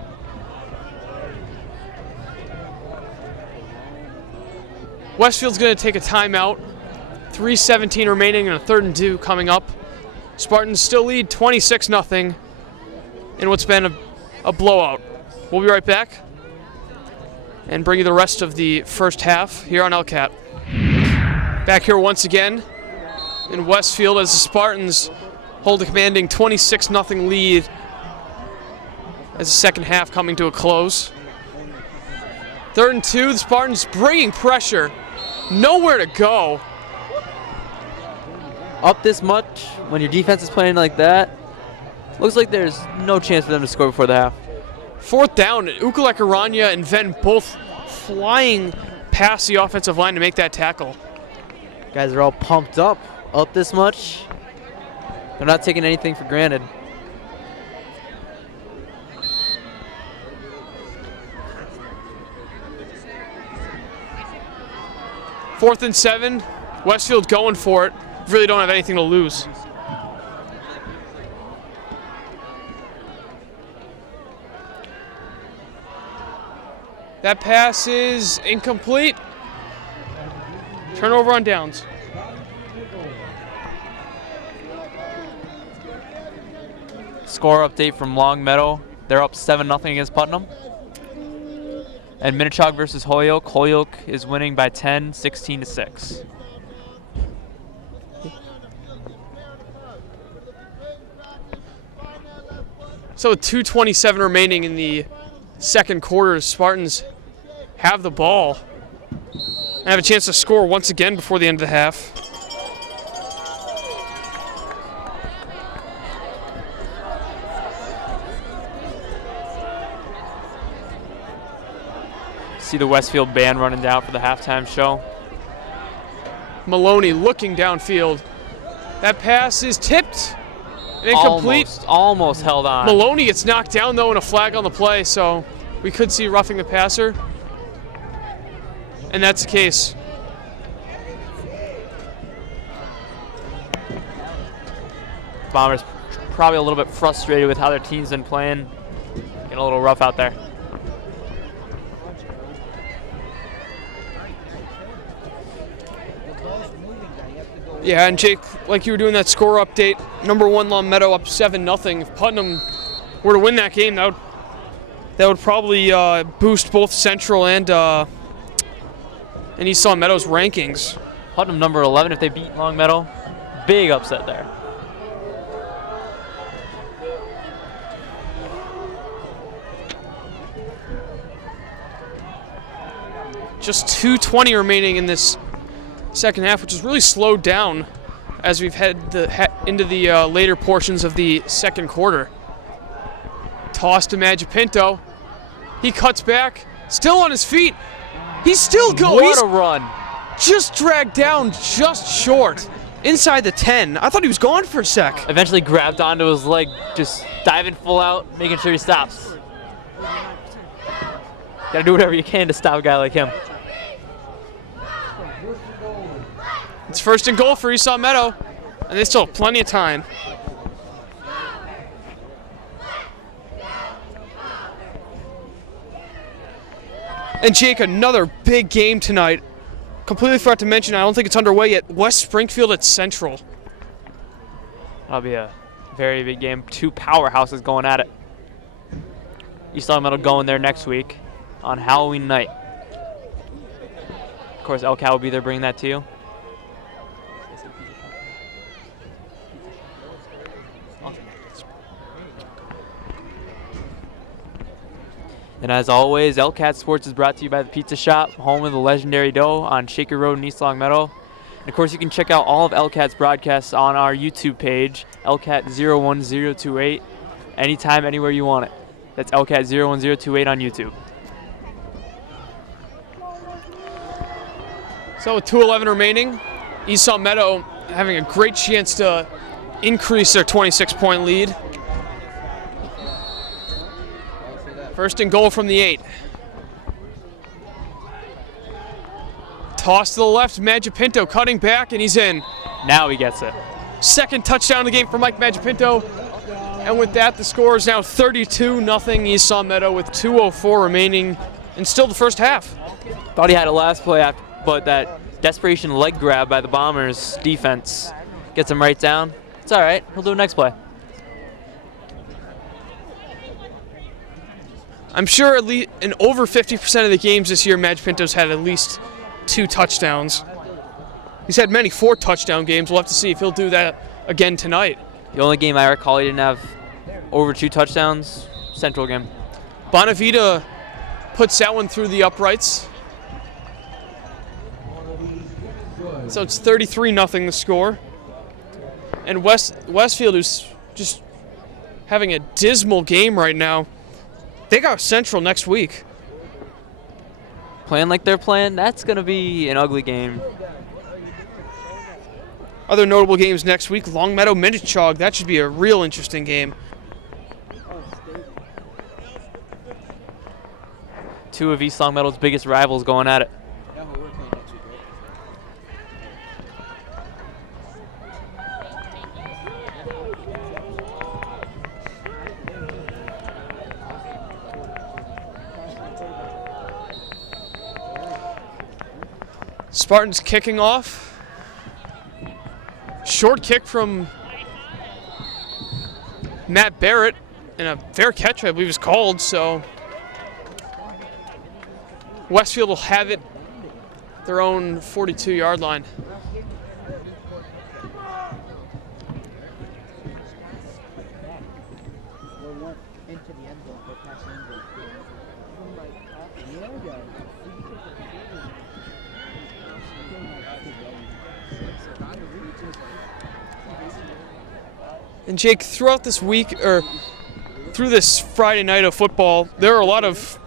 Westfield's going to take a timeout. 3:17 remaining and a 3rd and 2 coming up. Spartans still lead 26-0 in what's been a blowout. We'll be right back and bring you the rest of the first half here on LCAT. Back here once again in Westfield as the Spartans hold a commanding 26-0 lead as the second half coming to a close. 3rd and 2, the Spartans bringing pressure. Nowhere to go. Up this much, when your defense is playing like that, looks like there's no chance for them to score before the half. 4th down, Ukulek Aranya and Ven both flying past the offensive line to make that tackle. Guys are all pumped up this much. They're not taking anything for granted. Fourth and 7, Westfield going for it. Really don't have anything to lose. That pass is incomplete. Turnover on downs. Score update from Long Meadow. They're up 7-0 against Putnam. And Minnetonka versus Holyoke. Holyoke is winning by 10, 16-6. So with 2:27 remaining in the second quarter, Spartans have the ball and have a chance to score once again before the end of the half. See the Westfield band running down for the halftime show. Maloney looking downfield. That pass is tipped and incomplete. Almost held on. Maloney gets knocked down though and a flag on the play, so we could see roughing the passer. And that's the case. Bombers probably a little bit frustrated with how their team's been playing. Getting a little rough out there. Yeah, and Jake, like you were doing that score update, number 1 Long Meadow up 7-0. If Putnam were to win that game, that would probably boost both Central and East Long Meadow's rankings. Putnam number 11 if they beat Long Meadow. Big upset there. Just 2:20 remaining in this second half, which is really slowed down as we've into the later portions of the second quarter. Toss to Magipinto. He cuts back, still on his feet. He's still going. What a run. Just dragged down just short. Inside the 10. I thought he was gone for a sec. Eventually grabbed onto his leg, just diving full out, making sure he stops. Gotta do whatever you can to stop a guy like him. It's 1st and goal for Esau Meadow, and they still have plenty of time. And Jake, another big game tonight. Completely forgot to mention, I don't think it's underway yet, West Springfield at Central. That'll be a very big game. Two powerhouses going at it. East Long Meadow going there next week on Halloween night. Of course, LCAT will be there bringing that to you. And as always, LCAT Sports is brought to you by the Pizza Shop, home of the legendary dough on Shaker Road in East Long Meadow. And of course, you can check out all of LCAT's broadcasts on our YouTube page, LCAT01028, anytime, anywhere you want it. That's LCAT01028 on YouTube. So with 2:11 remaining, East Long Meadow having a great chance to increase their 26-point lead. First and goal from the 8. Toss to the left, Magipinto cutting back, and he's in. Now he gets it. Second touchdown of the game for Mike Magipinto. And with that, the score is now 32-0 East Long Meadow with 2:04 remaining and still the first half. Thought he had a last play, after, but that desperation leg grab by the Bombers defense gets him right down. It's all right. He'll do it next play. I'm sure at least in over 50% of the games this year, Magipinto's had at least 2 touchdowns. He's had many 4 touchdown games. We'll have to see if he'll do that again tonight. The only game I recall he didn't have over 2 touchdowns, Central game. Bonavita puts that one through the uprights. So it's 33-0 the score. And Westfield, who's just having a dismal game right now, they got Central next week. Playing like they're playing, that's going to be an ugly game. Other notable games next week, Longmeadow Minnechaug. That should be a real interesting game. Two of East Long Meadow's biggest rivals going at it. Spartans kicking off. Short kick from Matt Barrett, and a fair catch, I believe, is called. So Westfield will have it their own 42-yard line. And Jake, throughout this week, or through this Friday night of football, there are a lot of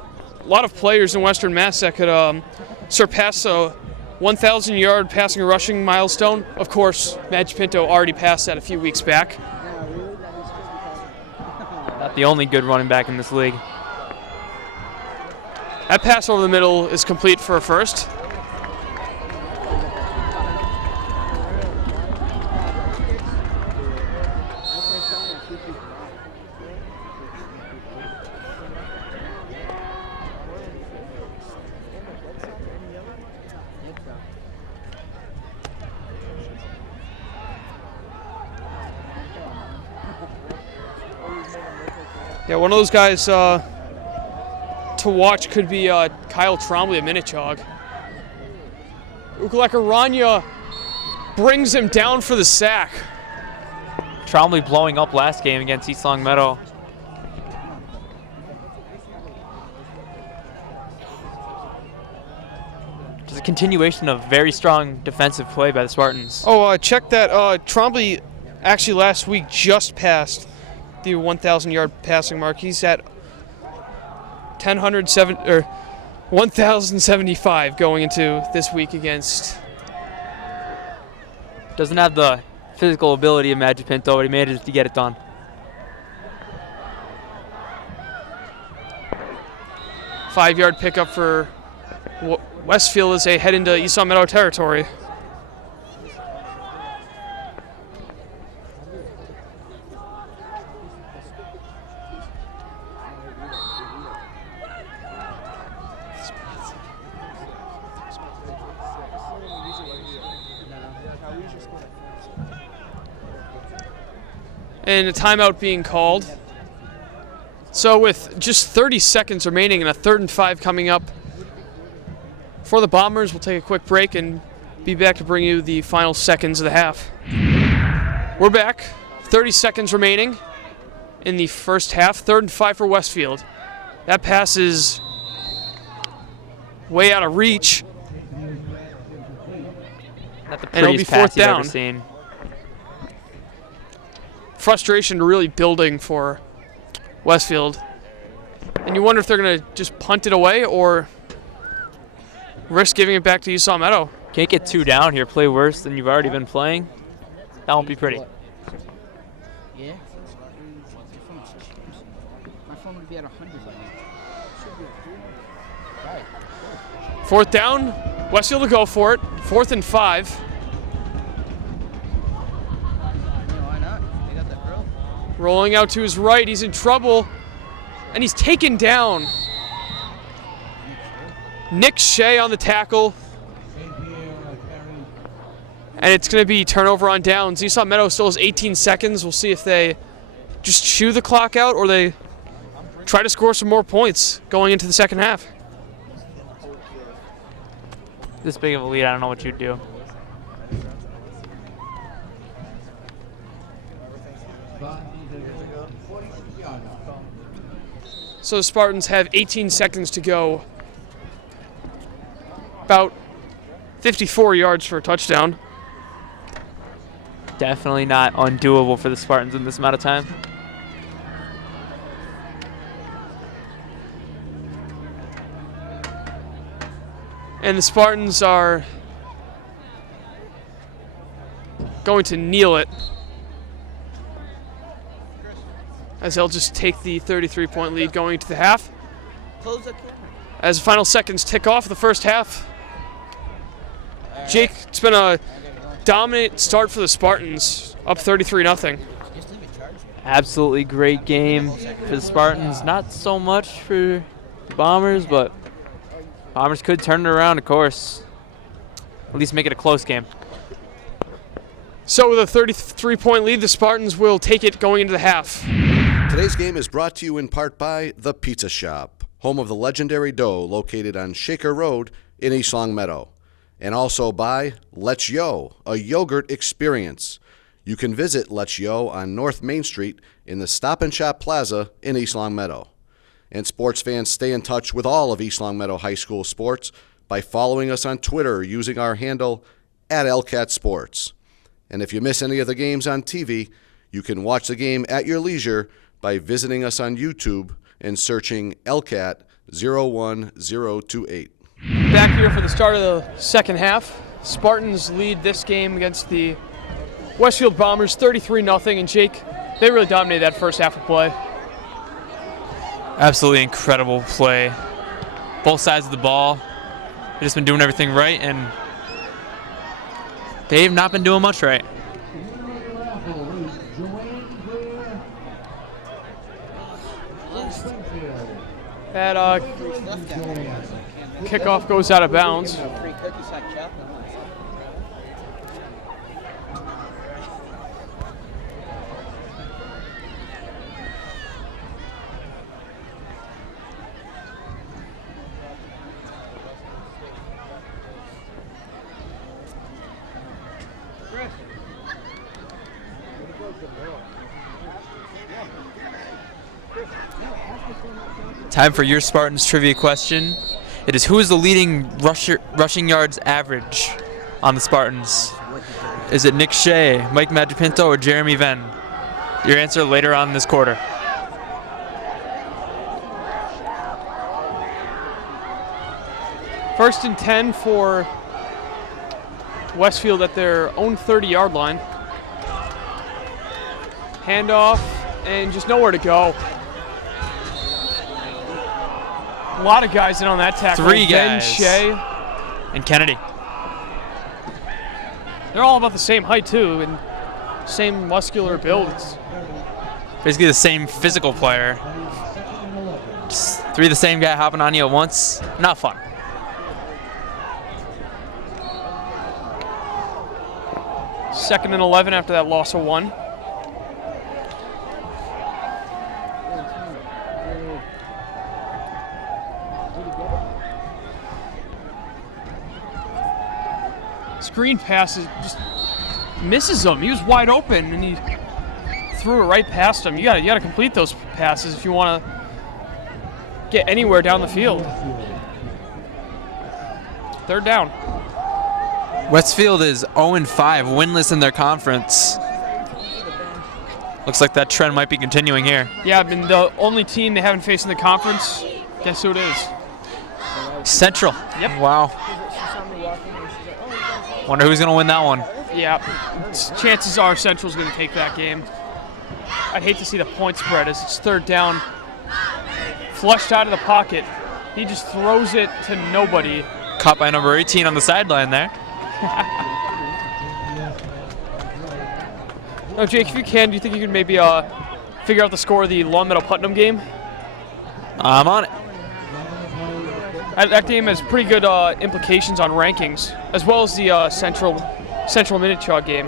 players in Western Mass that could surpass a 1,000-yard passing or rushing milestone. Of course, Magipinto already passed that a few weeks back. Not the only good running back in this league. That pass over the middle is complete for a first. Yeah, one of those guys to watch could be Kyle Trombley at Minnechaug. Ukalaka brings him down for the sack. Trombley blowing up last game against East Long Meadow. Just a continuation of very strong defensive play by the Spartans. Oh, check that. Trombley actually last week just passed the 1,000-yard passing mark. He's at 1,075 going into this week against. Doesn't have the physical ability of Magipinto, but he managed to get it done. Five-yard pickup for Westfield as they head into East Long Meadow territory. And a timeout being called. So with just 30 seconds remaining and a 3rd and 5 coming up for the Bombers, we'll take a quick break and be back to bring you the final seconds of the half. We're back. 30 seconds remaining in the first half. 3rd and 5 for Westfield. That pass is way out of reach. Not the And it'll be prettiest pass 4th you've down. ever seen. Frustration really building for Westfield. And you wonder if they're going to just punt it away or risk giving it back to Esau Meadow. Can't get 2 down here, play worse than you've already been playing. That won't be pretty. Yeah? My phone would be at 100 by now. Right. 4th down. Westfield will go for it. 4th and 5. Why not? They got that girl. Rolling out to his right. He's in trouble. And he's taken down. Nick Shea on the tackle. And it's going to be turnover on downs. Esau Meadow still has 18 seconds. We'll see if they just chew the clock out or they try to score some more points going into the second half. This big of a lead, I don't know what you'd do. So the Spartans have 18 seconds to go. About 54 yards for a touchdown. Definitely not undoable for the Spartans in this amount of time. And the Spartans are going to kneel it, as they'll just take the 33-point lead going into the half. Close the camera. As the final seconds tick off the first half. Jake, it's been a dominant start for the Spartans, up 33-0. Just leave it charged. Absolutely great game for the Spartans. Not so much for the Bombers, but Bombers could turn it around, of course. At least make it a close game. So with a 33-point lead, the Spartans will take it going into the half. Today's game is brought to you in part by The Pizza Shop, home of the legendary dough located on Shaker Road in East Long Meadow. And also by Let's Yo, a yogurt experience. You can visit Let's Yo on North Main Street in the Stop and Shop Plaza in East Long Meadow. And sports fans, stay in touch with all of East Long Meadow High School sports by following us on Twitter using our handle @LCatSports. And if you miss any of the games on TV, you can watch the game at your leisure by visiting us on YouTube and searching LCAT 01028. Back here for the start of the second half. Spartans lead this game against the Westfield Bombers 33-0. And Jake, they really dominated that first half of play. Absolutely incredible play. Both sides of the ball. They've just been doing everything right, and they've not been doing much right. That kickoff goes out of bounds. Free cookie sack chocolate. Time for your Spartans trivia question. It is, who is the leading rushing yards average on the Spartans? Is it Nick Shea, Mike Magipinto, or Jeremy Venn? Your answer later on in this quarter. First and 10 for Westfield at their own 30-yard line. Handoff and just nowhere to go. A lot of guys in on that tackle. 3 Ben guys. Shea. And Kennedy. They're all about the same height too, and same muscular build. It's Basically the same physical player. Just 3 of the same guy hopping on you at once. Not fun. second and 11 after that loss of 1. screen passes, just misses him. He was wide open, and he threw it right past him. You gotta complete those passes if you want to get anywhere down the field. Third down. Westfield is 0-5, winless in their conference. Looks like that trend might be continuing here. Yeah, I mean, the only team they haven't faced in the conference, guess who it is? Central. Yep. Wow. Wonder who's going to win that one. Yeah, chances are Central's going to take that game. I'd hate to see the point spread as it's third down. Flushed out of the pocket. He just throws it to nobody. Caught by number 18 on the sideline there. No, Jake, if you can, do you think you can maybe figure out the score of the Longmeadow Putnam game? I'm on it. That game has pretty good implications on rankings, as well as the Central Minnechaw game.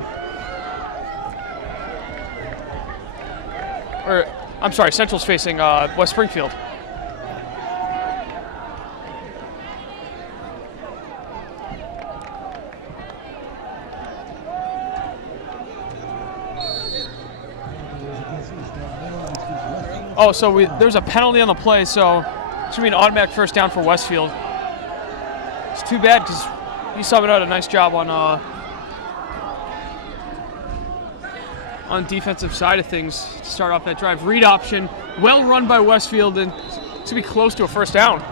Or, I'm sorry, Central's facing West Springfield. Oh, so there's a penalty on the play, so it's going to be an automatic first down for Westfield. It's too bad because you subbed out a nice job on defensive side of things to start off that drive. Read option, well run by Westfield, and it's going to be close to a first down.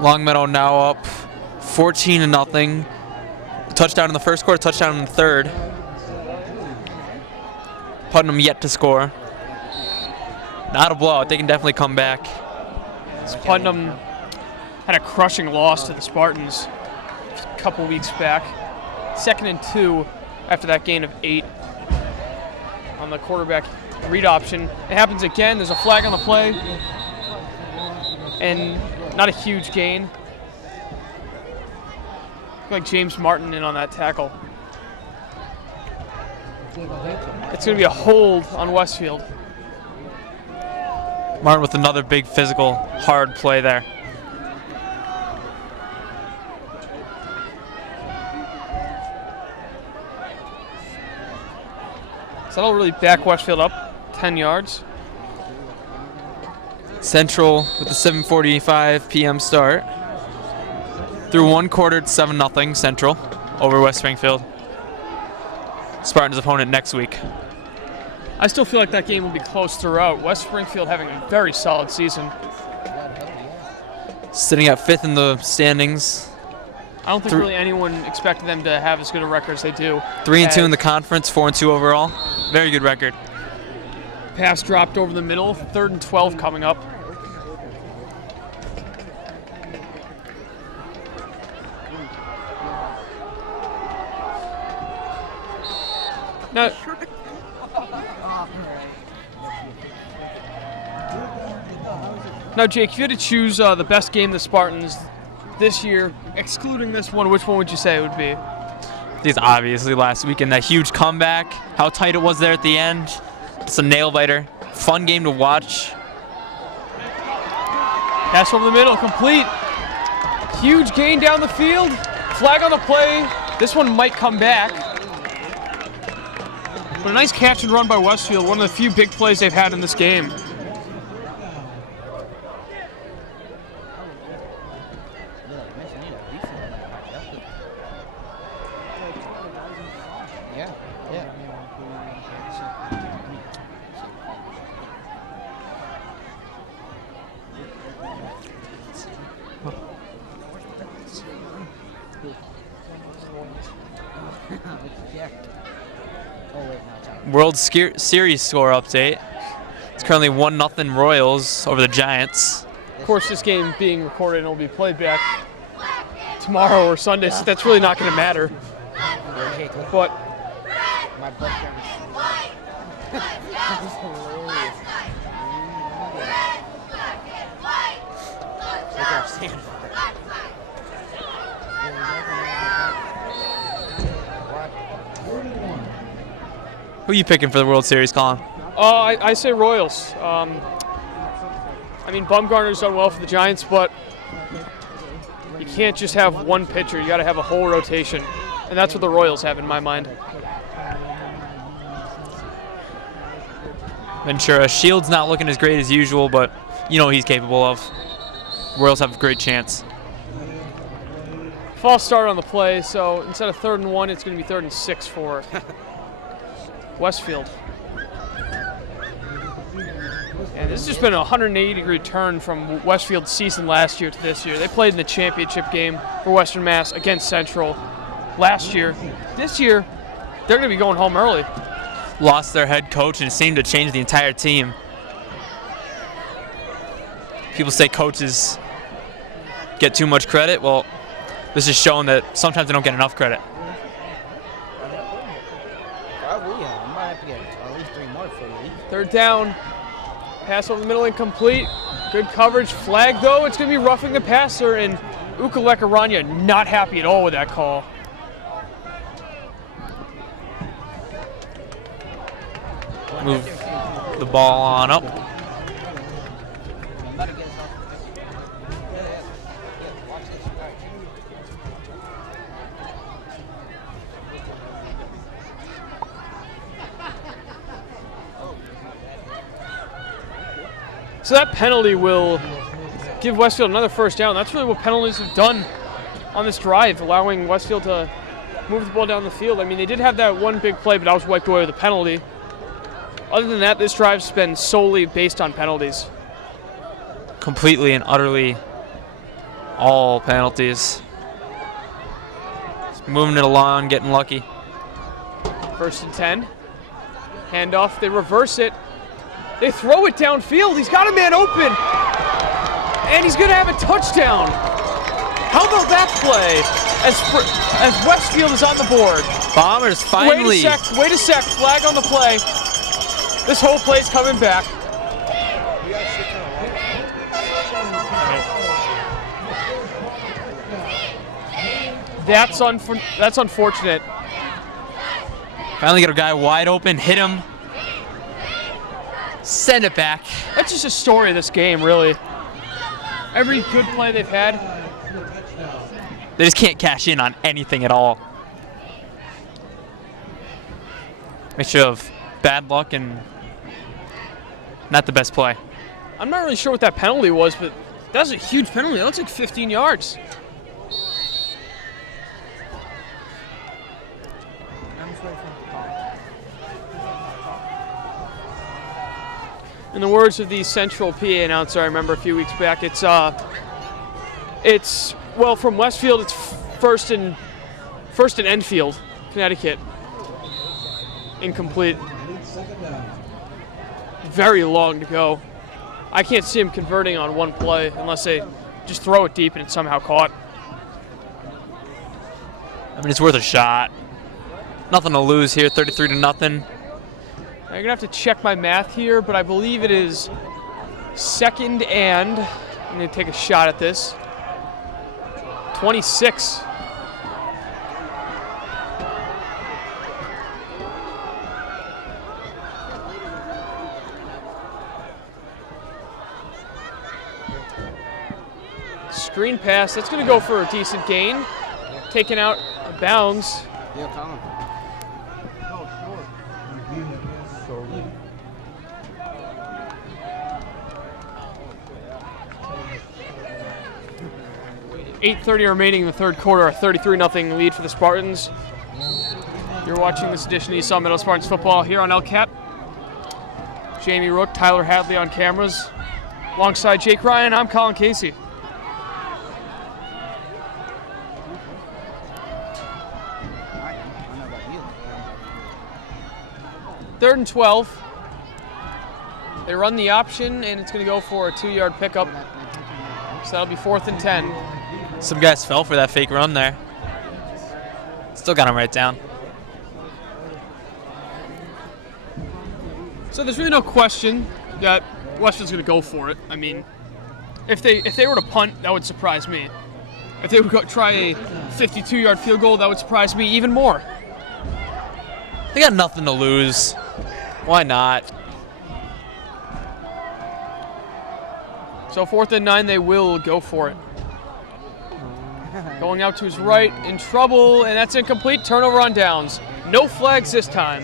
Longmeadow now up 14-0. Touchdown in the first quarter, touchdown in the third. Putnam yet to score. Not a blowout. They can definitely come back. Putnam had a crushing loss to the Spartans a couple weeks back. 2nd and 2 after that gain of 8 on the quarterback read option. It happens again. There's a flag on the play. And not a huge gain. Like James Martin in on that tackle. It's going to be a hold on Westfield. Martin with another big physical, hard play there. So that'll really back Westfield up 10 yards. Central with the 7:45 p.m. start. Through one quarter, it's 7-0 Central over West Springfield. Spartans' opponent next week. I still feel like that game will be close throughout. West Springfield having a very solid season. Sitting at 5th in the standings. I don't think really anyone expected them to have as good a record as they do. 3-2 in the conference, 4-2 overall. Very good record. Pass dropped over the middle. 3rd and 12 coming up. Now, Jake, if you had to choose the best game of the Spartans this year, excluding this one, which one would you say it would be? I think it's obviously last weekend, that huge comeback, how tight it was there at the end. It's a nail-biter. Fun game to watch. Pass over the middle, complete. Huge gain down the field. Flag on the play. This one might come back. But a nice catch and run by Westfield, one of the few big plays they've had in this game. World Series score update. It's currently 1-0 Royals over the Giants. Of course, this game being recorded and will be played back tomorrow or Sunday, so that's really not going to matter. But My butt That's hilarious. Take our stand. Who are you picking for the World Series, Colin? I say Royals. I mean, Bumgarner's done well for the Giants, but can't just have one pitcher. You got to have a whole rotation. And that's what the Royals have in my mind. Ventura. Shields not looking as great as usual, but you know what he's capable of. Royals have a great chance. False start on the play, so instead of 3rd and 1, it's going to be 3rd and 6 for Westfield. And this has just been a 180-degree turn from Westfield's season last year to this year. They played in the championship game for Western Mass against Central last year. This year, they're going to be going home early. Lost their head coach and it seemed to change the entire team. People say coaches get too much credit. Well, this is showing that sometimes they don't get enough credit. Probably, yeah. I might have to get at least 3 more for you. 3rd down. Pass over the middle incomplete. Good coverage. Flag, though. It's going to be roughing the passer, and Ukaleka not happy at all with that call. Move the ball on up. So that penalty will give Westfield another 1st down. That's really what penalties have done on this drive, allowing Westfield to move the ball down the field. I mean, they did have that one big play, but that was wiped away with a penalty. Other than that, this drive's been solely based on penalties. Completely and utterly all penalties. Just moving it along, getting lucky. 1st and 10. Handoff, they reverse it. They throw it downfield. He's got a man open. And he's going to have a touchdown. How about that play as Westfield is on the board? Bombers finally. Wait a sec. Flag on the play. This whole play's coming back. That's unfortunate. Finally got a guy wide open, hit him. Send it back. That's just a story of this game, really. Every good play they've had. They just can't cash in on anything at all. Mixture of bad luck and not the best play. I'm not really sure what that penalty was, but that was a huge penalty. That looks like 15 yards. In the words of the Central PA announcer I remember a few weeks back, it's from Westfield, it's first and Enfield, Connecticut. Incomplete. Very long to go. I can't see him converting on one play unless they just throw it deep and it's somehow caught. I mean, it's worth a shot. Nothing to lose here, 33-0. I'm going to have to check my math here, but I believe it is 2nd and, I'm going to take a shot at this, 26. Screen pass, that's going to go for a decent gain. Taken out of bounds. Yeah, Colin. 8:30 remaining in the 3rd quarter, a 33-0 lead for the Spartans. You're watching this edition of East Meadow Spartans football here on LCAT. Jamie Rook, Tyler Hadley on cameras. Alongside Jake Ryan, I'm Colin Casey. Third and 12. They run the option, and it's going to go for a 2-yard pickup. So that'll be 4th and 10. Some guys fell for that fake run there. Still got him right down. So there's really no question that Westfield's going to go for it. I mean, if they were to punt, that would surprise me. If they would try a 52-yard field goal, that would surprise me even more. They got nothing to lose. Why not? So 4th and 9, they will go for it. Going out to his right, in trouble, and that's incomplete. Turnover on downs. No flags this time.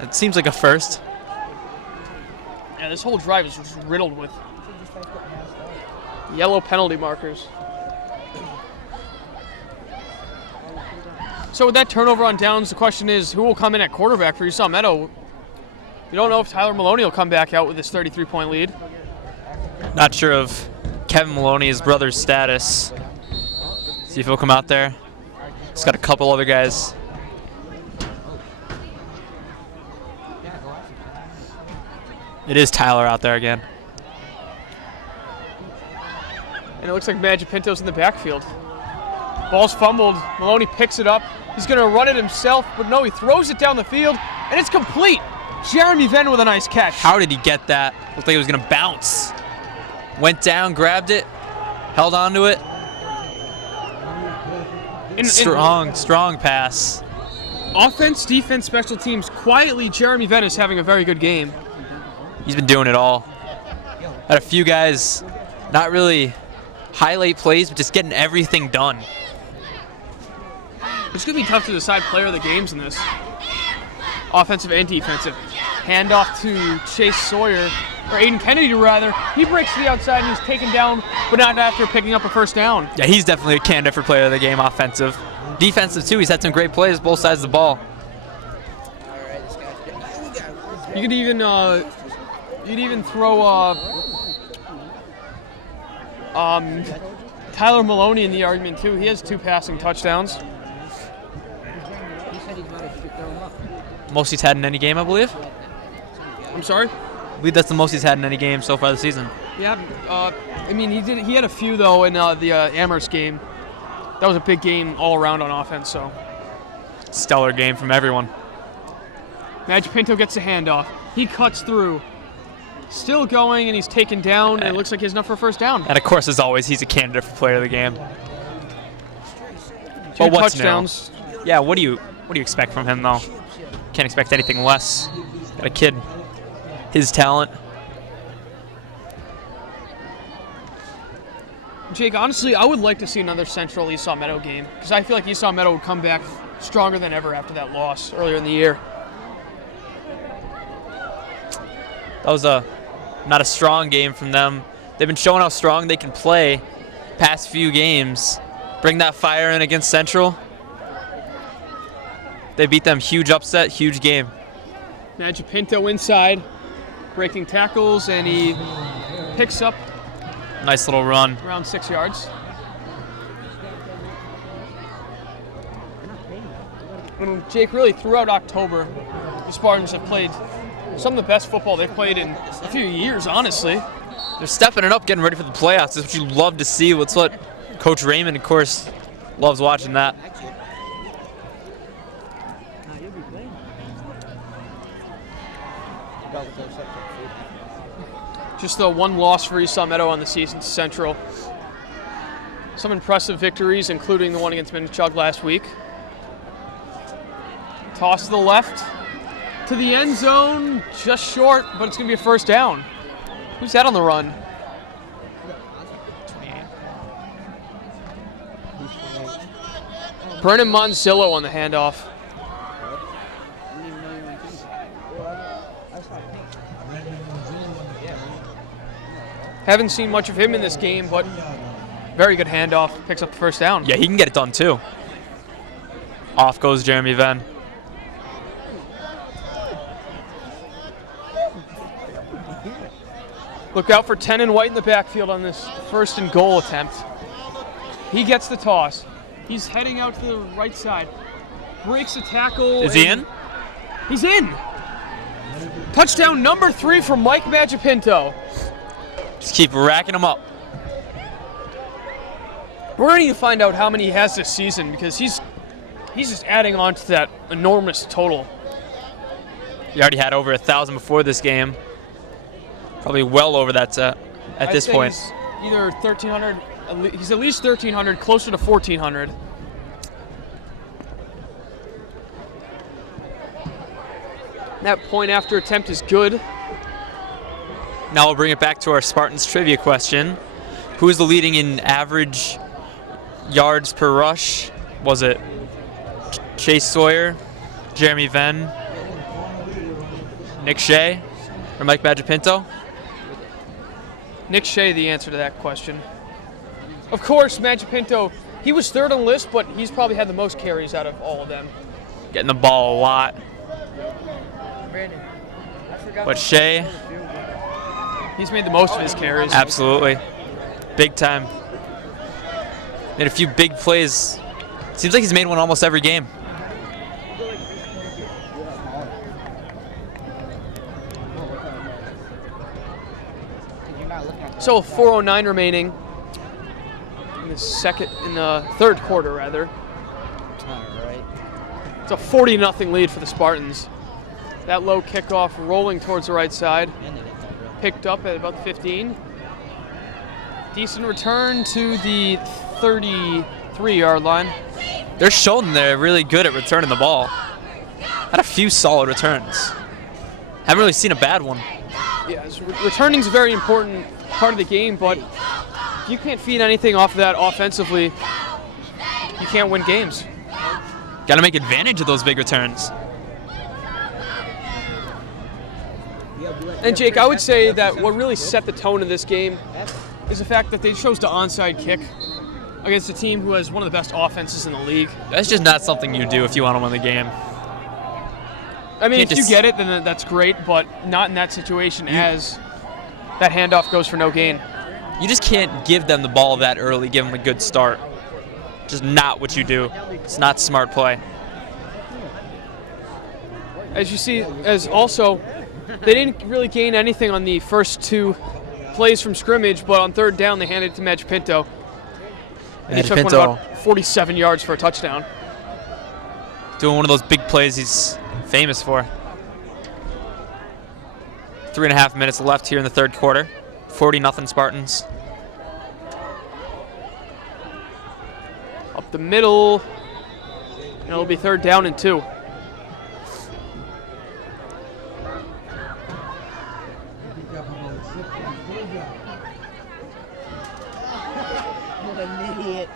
It seems like a first. Yeah, this whole drive is just riddled with yellow penalty markers. So with that turnover on downs, the question is who will come in at quarterback for Esau Meadow? You don't know if Tyler Maloney will come back out with his 33-point lead. Not sure of Kevin Maloney, his brother's status. See if he'll come out there. He's got a couple other guys. It is Tyler out there again. And it looks like Magic Pinto's in the backfield. Ball's fumbled. Maloney picks it up. He's going to run it himself, but no, he throws it down the field, and it's complete. Jeremy Venn with a nice catch. How did he get that? Looked like it was going to bounce. Went down, grabbed it, held on to it. Strong pass. Offense, defense, special teams. Quietly, Jeremy Venn is having a very good game. He's been doing it all. Had a few guys, not really highlight plays, but just getting everything done. It's going to be tough to decide player of the games in this. Offensive and defensive. Handoff to Chase Sawyer, or Aiden Kennedy rather. He breaks to the outside and he's taken down, but not after picking up a first down. Yeah, he's definitely a candidate for player of the game, offensive. Defensive too, he's had some great plays both sides of the ball. You could even throw Tyler Maloney in the argument too. He has 2 passing touchdowns. Most he's had in any game, I believe. I'm sorry? I believe that's the most he's had in any game so far this season. Yeah, I mean he had a few though in the Amherst game. That was a big game all around on offense. So stellar game from everyone. Magic Pinto gets a handoff. He cuts through. Still going, and he's taken down, and it looks like he has enough for a first down. And of course, as always, he's a candidate for player of the game. 2 but what's touchdowns. New? Yeah, what do you expect from him though? Can't expect anything less. Got a kid, his talent. Jake, honestly, I would like to see another Central Esau Meadow game because I feel like Esau Meadow would come back stronger than ever after that loss earlier in the year. That was not a strong game from them. They've been showing how strong they can play past few games. Bring that fire in against Central. They beat them, huge upset, huge game. Magic Pinto inside, breaking tackles, and he picks up nice little run. Around 6 yards. And Jake, really throughout October, the Spartans have played some of the best football they've played in a few years, honestly. They're stepping it up, getting ready for the playoffs. That's what you love to see. That's what Coach Raymond, of course, loves watching that. Just the 1 loss for Esau Meadow on the season, Central. Some impressive victories, including the one against Minichog last week. Toss to the left, to the end zone, just short, but it's going to be a first down. Who's that on the run? 28. Brennan Monzillo on the handoff. Haven't seen much of him in this game, but very good handoff. Picks up the first down. Yeah, he can get it done too. Off goes Jeremy Venn. Look out for Tenon White in the backfield on this 1st and goal attempt. He gets the toss. He's heading out to the right side. Breaks a tackle. Is he in? He's in. Touchdown number 3 for Mike Magipinto. Just keep racking them up. We're going to need to find out how many he has this season because he's just adding on to that enormous total. He already had over 1,000 before this game. Probably well over that at this point. He's either 1,300, he's at least 1,300, closer to 1,400. That point after attempt is good. Now we'll bring it back to our Spartans trivia question. Who is the leading in average yards per rush? Was it Chase Sawyer, Jeremy Venn, Nick Shea, or Mike Badgepinto? Nick Shea, the answer to that question. Of course, Badgepinto, he was third on the list, but he's probably had the most carries out of all of them. Getting the ball a lot. But Shea, He's made the most of his carries. absolutely. Big time. Made a few big plays. Seems like he's made one almost every game. So 4:09 remaining in the third quarter, rather. Alright. It's a 40-0 lead for the Spartans. That low kickoff rolling towards the right side, picked up at about the 15. Decent return to the 33-yard line. They're showing they're really good at returning the ball. Had a few solid returns. Haven't really seen a bad one. Yeah, returning's a very important part of the game, but if you can't feed anything off of that offensively, you can't win games. Got to make advantage of those big returns. And Jake, I would say that what really set the tone of this game is the fact that they chose to onside kick against a team who has one of the best offenses in the league. That's just not something you do if you want to win the game. I mean, Can't if you just- get it, then that's great, but not in that situation as that handoff goes for no gain. You just can't give them the ball that early, give them a good start. Just not what you do. It's not smart play. As you see, as also, they didn't really gain anything on the first two plays from scrimmage, but on third down, they handed it to Badgepinto. And he took one Badgepinto. about 47 yards for a touchdown. Doing one of those big plays he's famous for. 3.5 minutes left here in the third quarter. 40-0 Spartans. Up the middle, and it'll be third down and 2. What an idiot.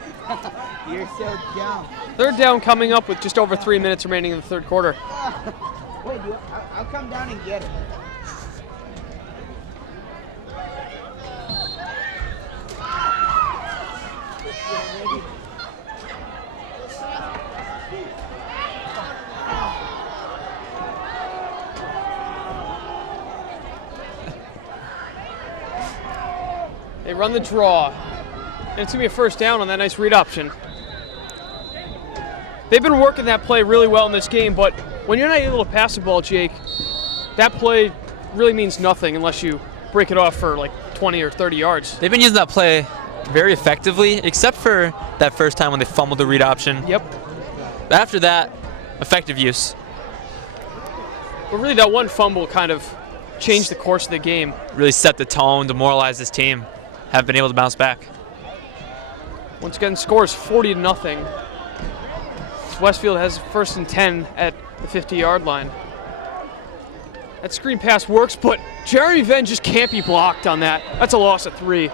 You're so dumb. Third down coming up with just over 3 minutes remaining in the third quarter. Wait, I'll come down and get it. They run the draw, and it's going to be a first down on that nice read option. They've been working that play really well in this game, but when you're not able to pass the ball, Jake, that play really means nothing unless you break it off for like 20 or 30 yards. They've been using that play very effectively, except for that first time when they fumbled the read option. Yep. After that, effective use. But really, that one fumble kind of changed the course of the game. Really set the tone, demoralized this team. Have been able to bounce back. Once again, scores 40-0. Westfield has first and 10 at the 50-yard line. That screen pass works, but Jeremy Venn just can't be blocked on that. That's a loss of 3.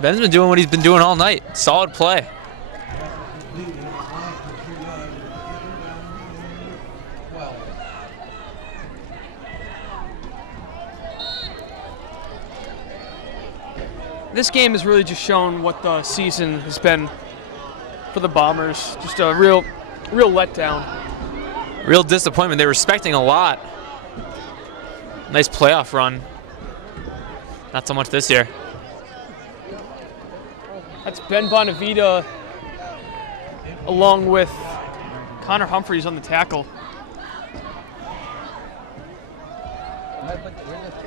Ben's been doing what he's been doing all night. Solid play. This game has really just shown what the season has been for the Bombers. Just a real letdown. Real disappointment. They were expecting a lot. Nice playoff run. Not so much this year. That's Ben Bonavita along with Connor Humphreys on the tackle.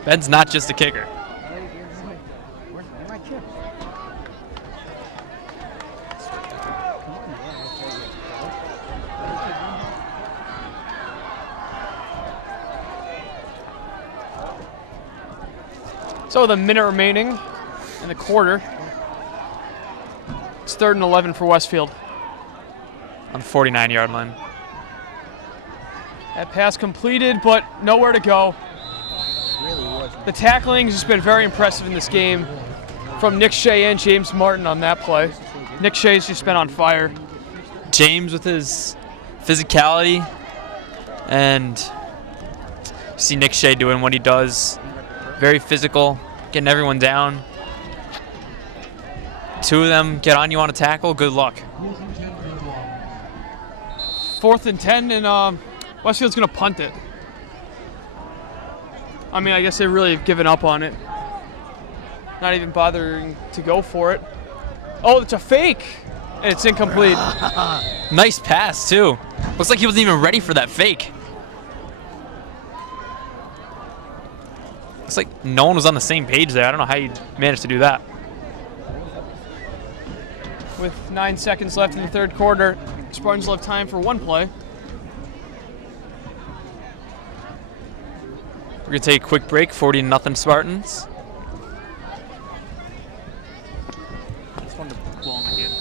Ben's not just a kicker. Where's my chips? So with a minute remaining in the quarter, it's 3rd and 11 for Westfield. On the 49-yard line. That pass completed, but nowhere to go. Really was The tackling has just been very impressive in this game from Nick Shea and James Martin on that play. Nick Shea's just been on fire. James with his physicality, and you see Nick Shea doing what he does. Very physical, getting everyone down. Two of them get on you on a tackle, good luck. 4th and 10, and Westfield's going to punt it. I mean, I guess they really have given up on it. Not even bothering to go for it. Oh, it's a fake, and it's incomplete. Nice pass, too. Looks like he wasn't even ready for that fake. Looks like no one was on the same page there. I don't know how you managed to do that. With 9 seconds left in the third quarter, Spartans will have time for one play. We're going to take a quick break, 40-0 Spartans. It's fun to blow in the hand.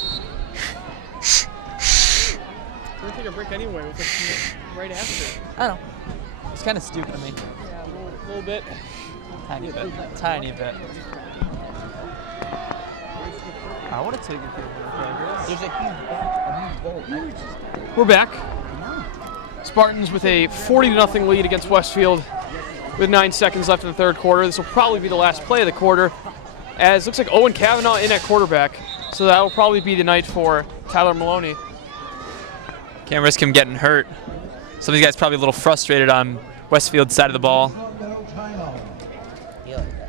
We're going to take a break anyway with us right after. I don't know. It's kind of stupid to me. Yeah, a little bit. Tiny bit. Tiny bit. I want to take a break. There's a huge bolt. We're back. Spartans with a 40-0 lead against Westfield with 9 seconds left in the third quarter. This will probably be the last play of the quarter, as looks like Owen Kavanaugh in at quarterback. So that will probably be the night for Tyler Maloney. Can't risk him getting hurt. Some of these guys probably a little frustrated on Westfield's side of the ball.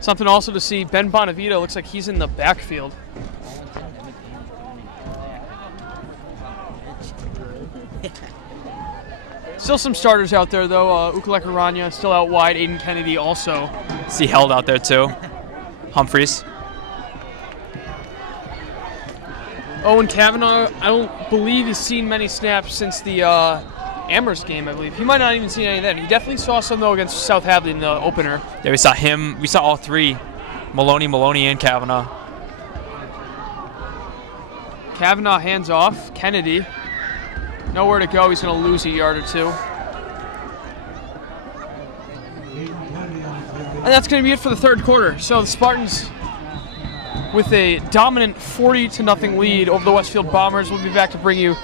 Something also to see, Ben Bonavito looks like he's in the backfield. Still some starters out there, though. Ukalek Aranya still out wide. Aiden Kennedy also. See held out there, too. Humphreys. Owen Kavanaugh, I don't believe he's seen many snaps since the Amherst game, I believe. He might not even seen any then. He definitely saw some, though, against South Hadley in the opener. Yeah, we saw him. We saw all three. Maloney, and Kavanaugh. Kavanaugh hands off. Kennedy. Nowhere to go. He's going to lose a yard or two. And that's going to be it for the third quarter. So the Spartans, with a dominant 40-0 lead over the Westfield Bombers, will be back to bring you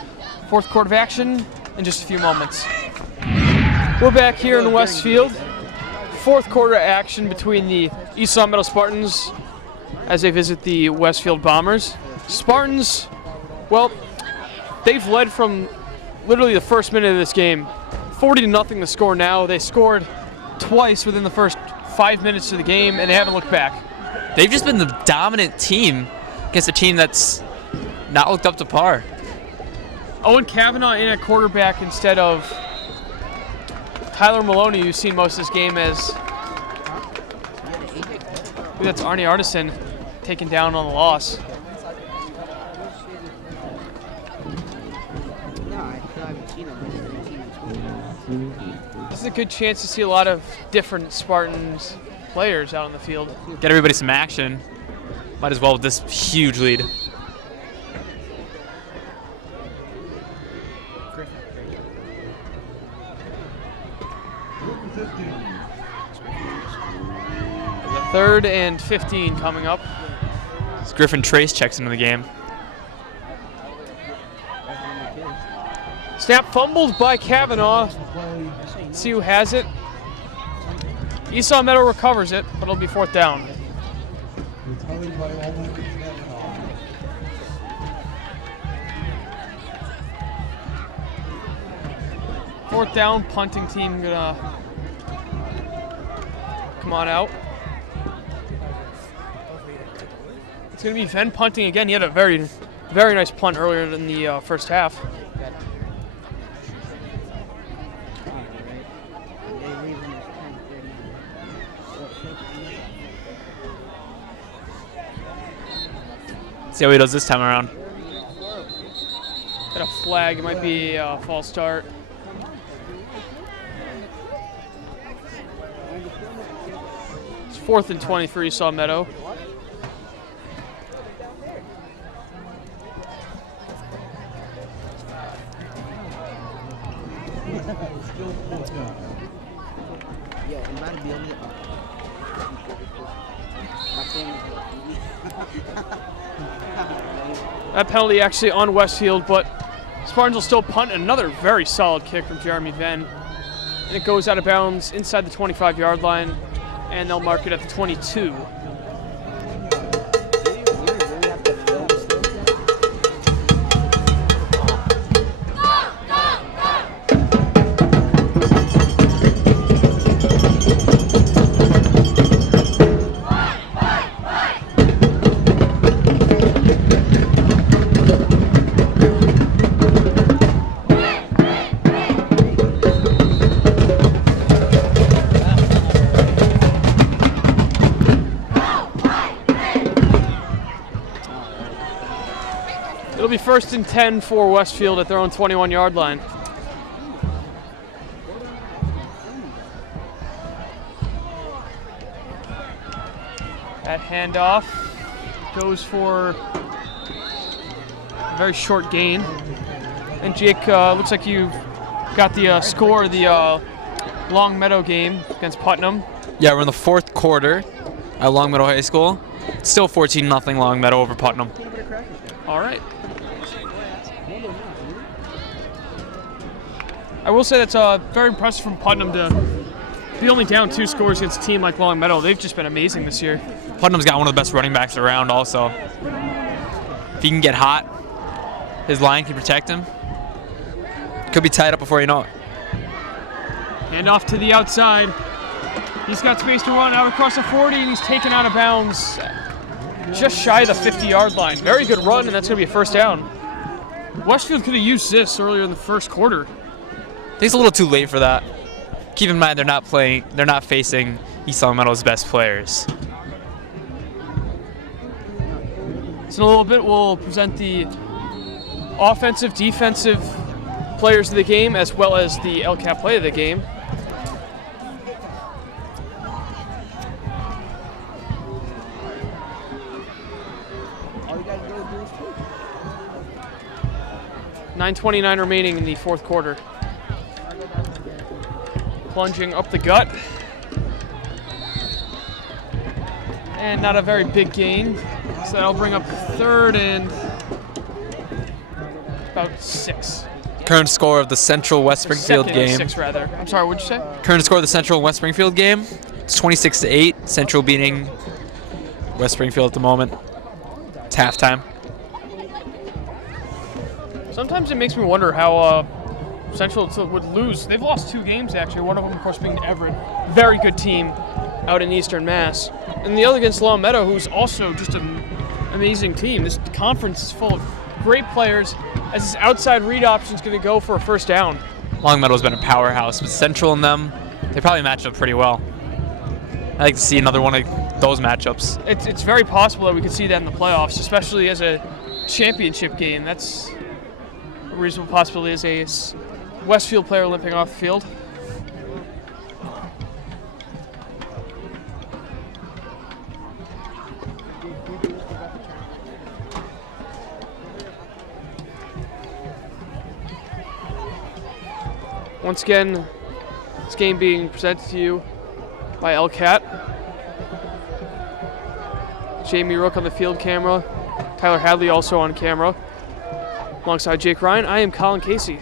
fourth quarter of action in just a few moments. We're back here in Westfield. Fourth quarter action between the East Long Meadow Spartans as they visit the Westfield Bombers. Spartans, well, they've led from literally the first minute of this game. 40-0 the score now. They scored twice within the first 5 minutes of the game, and they haven't looked back. They've just been the dominant team against a team that's not looked up to par. Owen Kavanaugh in at quarterback instead of Tyler Maloney, who's seen most of this game as that's Arnie Artisan taken down on the loss. This is a good chance to see a lot of different Spartans players out on the field. Get everybody some action. Might as well with this huge lead. Third and 15 coming up. As Griffin Trace checks into the game. Snap fumbled by Kavanaugh. Let's see who has it. Esau Meadow recovers it, but it'll be fourth down. Fourth down, punting team gonna come on out. It's gonna be Venn punting again. He had a very nice punt earlier in the first half. See how he does this time around. Got a flag. It might be a false start. It's 4th and 20 for Esau Meadow. That penalty actually on Westfield, but Spartans will still punt. Another very solid kick from Jeremy Venn. And it goes out of bounds inside the 25-yard line, and they'll mark it at the 22. It'll be 1st and 10 for Westfield at their own 21-yard line. That handoff goes for a very short gain. And Jake, looks like you got the score of the Long Meadow game against Putnam. Yeah, we're in the 4th quarter at Long Meadow High School. It's still 14-0 Long Meadow over Putnam. All right. I will say that's very impressive from Putnam to be only down 2 scores against a team like Long Meadow. They've just been amazing this year. Putnam's got one of the best running backs around also. If he can get hot, his line can protect him. Could be tied up before you know it. Hand off to the outside. He's got space to run out across the 40, and he's taken out of bounds just shy of the 50-yard line. Very good run, and that's going to be a 1st down. Westfield could have used this earlier in the 1st quarter. I think it's a little too late for that. Keep in mind they're not facing East Long Meadow's best players. So in a little bit, we'll present the offensive, defensive players of the game, as well as the LCAP play of the game. .9:29 remaining in the 4th quarter. Plunging up the gut. And not a very big gain. So that'll bring up 3rd and about 6. Current score of the Central West Springfield game. 6 rather. I'm sorry, what'd you say? Current score of the Central West Springfield game. It's 26-8. Central beating West Springfield at the moment. It's halftime. Sometimes it makes me wonder how Central would lose. They've lost 2 games, actually. One of them, of course, being Everett. Very good team out in Eastern Mass. And the other against Long Meadow, who's also just an amazing team. This conference is full of great players, as this outside read option is going to go for a 1st down. Long Meadow's been a powerhouse. With Central and them, they probably match up pretty well. I'd like to see another one of those matchups. It's very possible that we could see that in the playoffs, especially as a championship game. That's a reasonable possibility as a Westfield player limping off the field. Once again, this game being presented to you by LCAT. Jamie Rook on the field camera. Tyler Hadley also on camera. Alongside Jake Ryan, I am Colin Casey.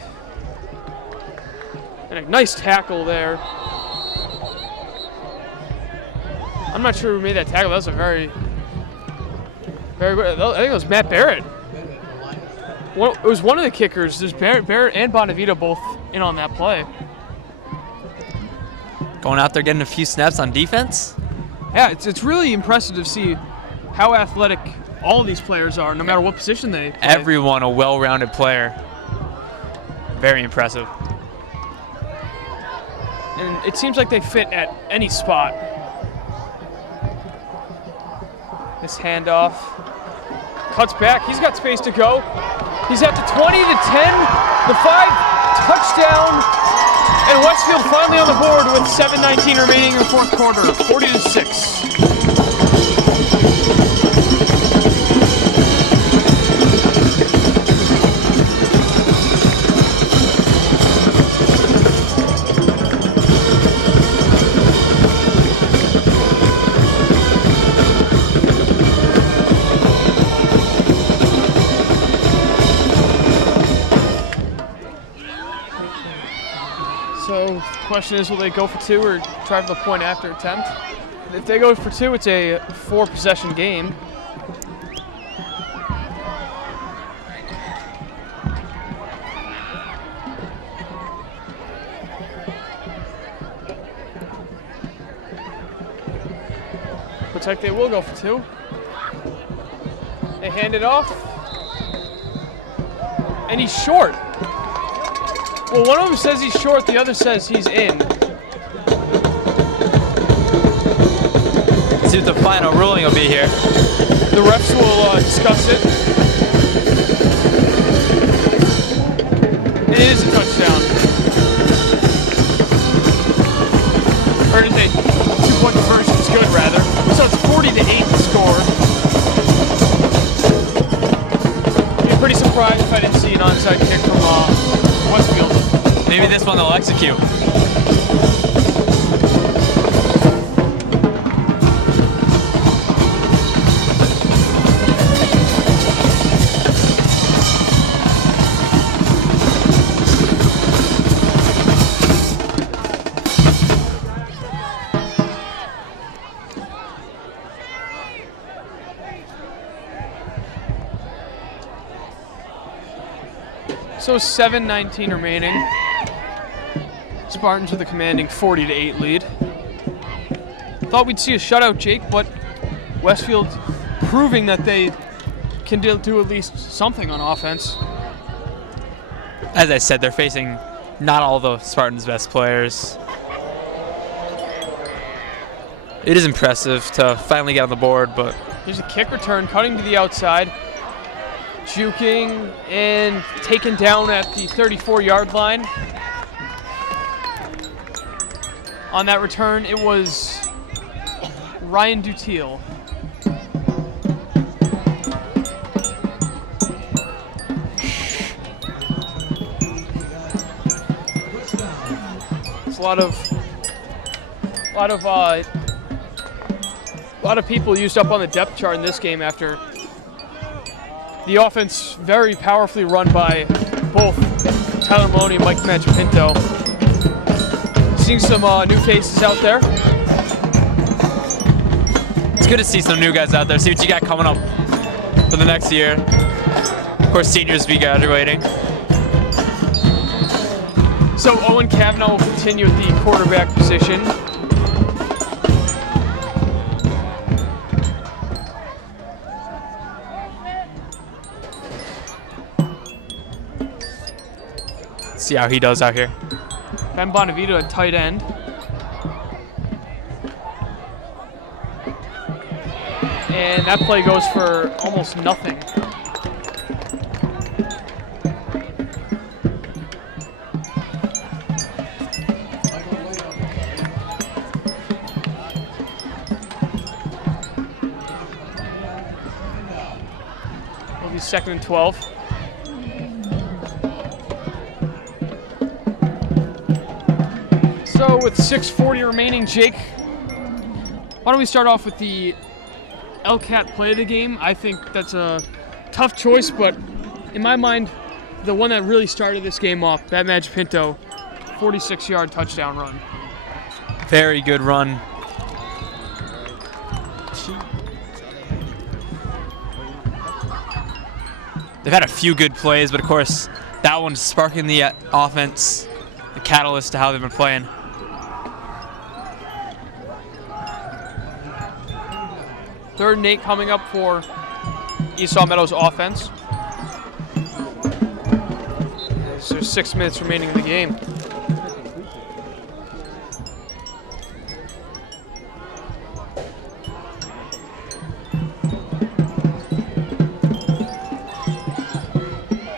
And a nice tackle there. I'm not sure who made that tackle. That was a very good. I think it was Matt Barrett. It was one of the kickers. There's Barrett and Bonavita both in on that play. Going out there getting a few snaps on defense. Yeah, it's really impressive to see how athletic all of these players are, no matter what position they play. Everyone a well-rounded player. Very impressive. And it seems like they fit at any spot. This handoff. Cuts back. He's got space to go. He's at the 20, the 10, the 5, touchdown. And Westfield finally on the board with 7:19 remaining in the 4th quarter, 40-6. So the question is, will they go for 2 or try for the point after attempt? If they go for 2, it's a 4-possession game. Looks like they will go for 2. They hand it off. And he's short. Well, one of them says he's short, the other says he's in. See what the final ruling will be here. The refs will discuss it. It is a touchdown. Or is a 2-point conversion is good, rather. So it's 40-8 the score. I'd be pretty surprised if I didn't see an onside kick from Westfield. Maybe this one they'll execute. So 7:19 remaining. Spartans with a commanding 40-8 lead. Thought we'd see a shutout, Jake, but Westfield proving that they can do at least something on offense. As I said, they're facing not all the Spartans' best players. It is impressive to finally get on the board, but There's a kick return, cutting to the outside, juking and taken down at the 34-yard line. On that return, it was Ryan Dutiel. It's a lot of people used up on the depth chart in this game after the offense very powerfully run by both Tyler Maloney and Mike Machipinto. Seeing some new faces out there. it's good to see some new guys out there. See what you got coming up for the next year. Of course, seniors be graduating. So Owen Kavanaugh will continue at the quarterback position. See how he does out here. Ben Bonavito at tight end. And that play goes for almost nothing. It'll be 2nd and 12. So with 6:40 remaining, Jake, why don't we start off with the LCAT play of the game? I think that's a tough choice, but in my mind, the one that really started this game off, Mike Machipinto, 46-yard touchdown run. Very good run. They've had a few good plays, but of course, that one's sparking the offense, the catalyst to how they've been playing. Third and 8 coming up for Esau Meadows offense. So there's 6 minutes remaining in the game.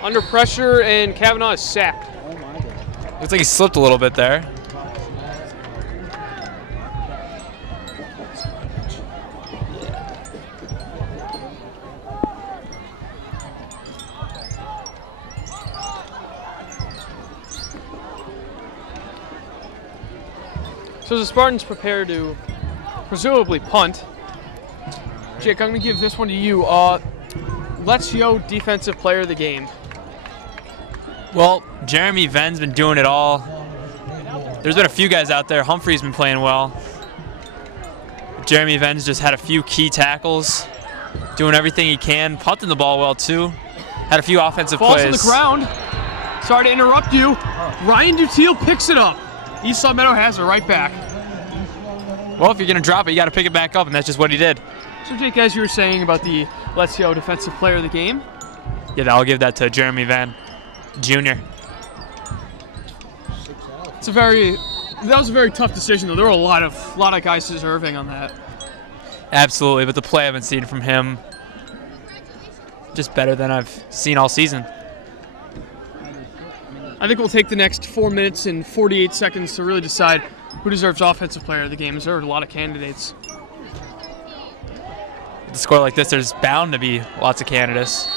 Under pressure, and Kavanaugh is sacked. Looks like he slipped a little bit there. So the Spartans prepare to presumably punt. Jake, I'm going to give this one to you. Let's Yo defensive player of the game. Well, Jeremy Venn's been doing it all. There's been a few guys out there. Humphrey's been playing well. Jeremy Ven's just had a few key tackles, doing everything he can, punting the ball well too. Had a few offensive Falls plays. on the ground. Sorry to interrupt you. Ryan Dutiel picks it up. East Long Meadow has it right back. Well, if you're going to drop it, you got to pick it back up, and that's just what he did. So, Jake, as you were saying about the Let's Go Defensive Player of the Game. Yeah, I'll give that to Jeremy Van Jr. That was a very tough decision, though. There were a lot of guys deserving on that. Absolutely, but the play I've been seeing from him, just better than I've seen all season. I think we'll take the next 4 minutes and 48 seconds to really decide who deserves Offensive Player of the Game. There are a lot of candidates. With a score like this, there's bound to be lots of candidates.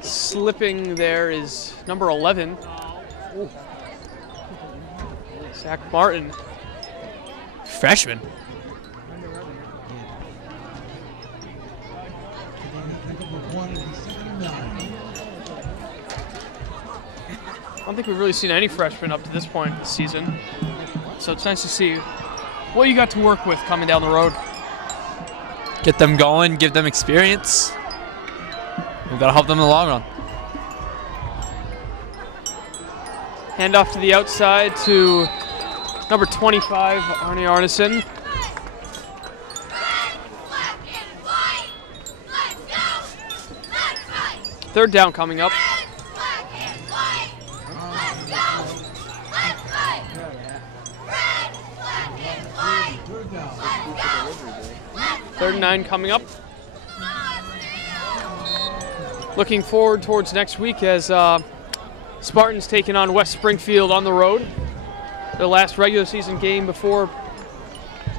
Slipping there is number 11. Ooh. Zach Martin. Freshman. I don't think we've really seen any freshmen up to this point this season. So it's nice to see what you got to work with coming down the road. Get them going, give them experience. We've got to help them in the long run. Hand off to the outside to number 25, Arnie Arneson. Third down coming up. Third and 9 coming up. Looking forward towards next week as Spartans taking on West Springfield on the road. Their last regular season game before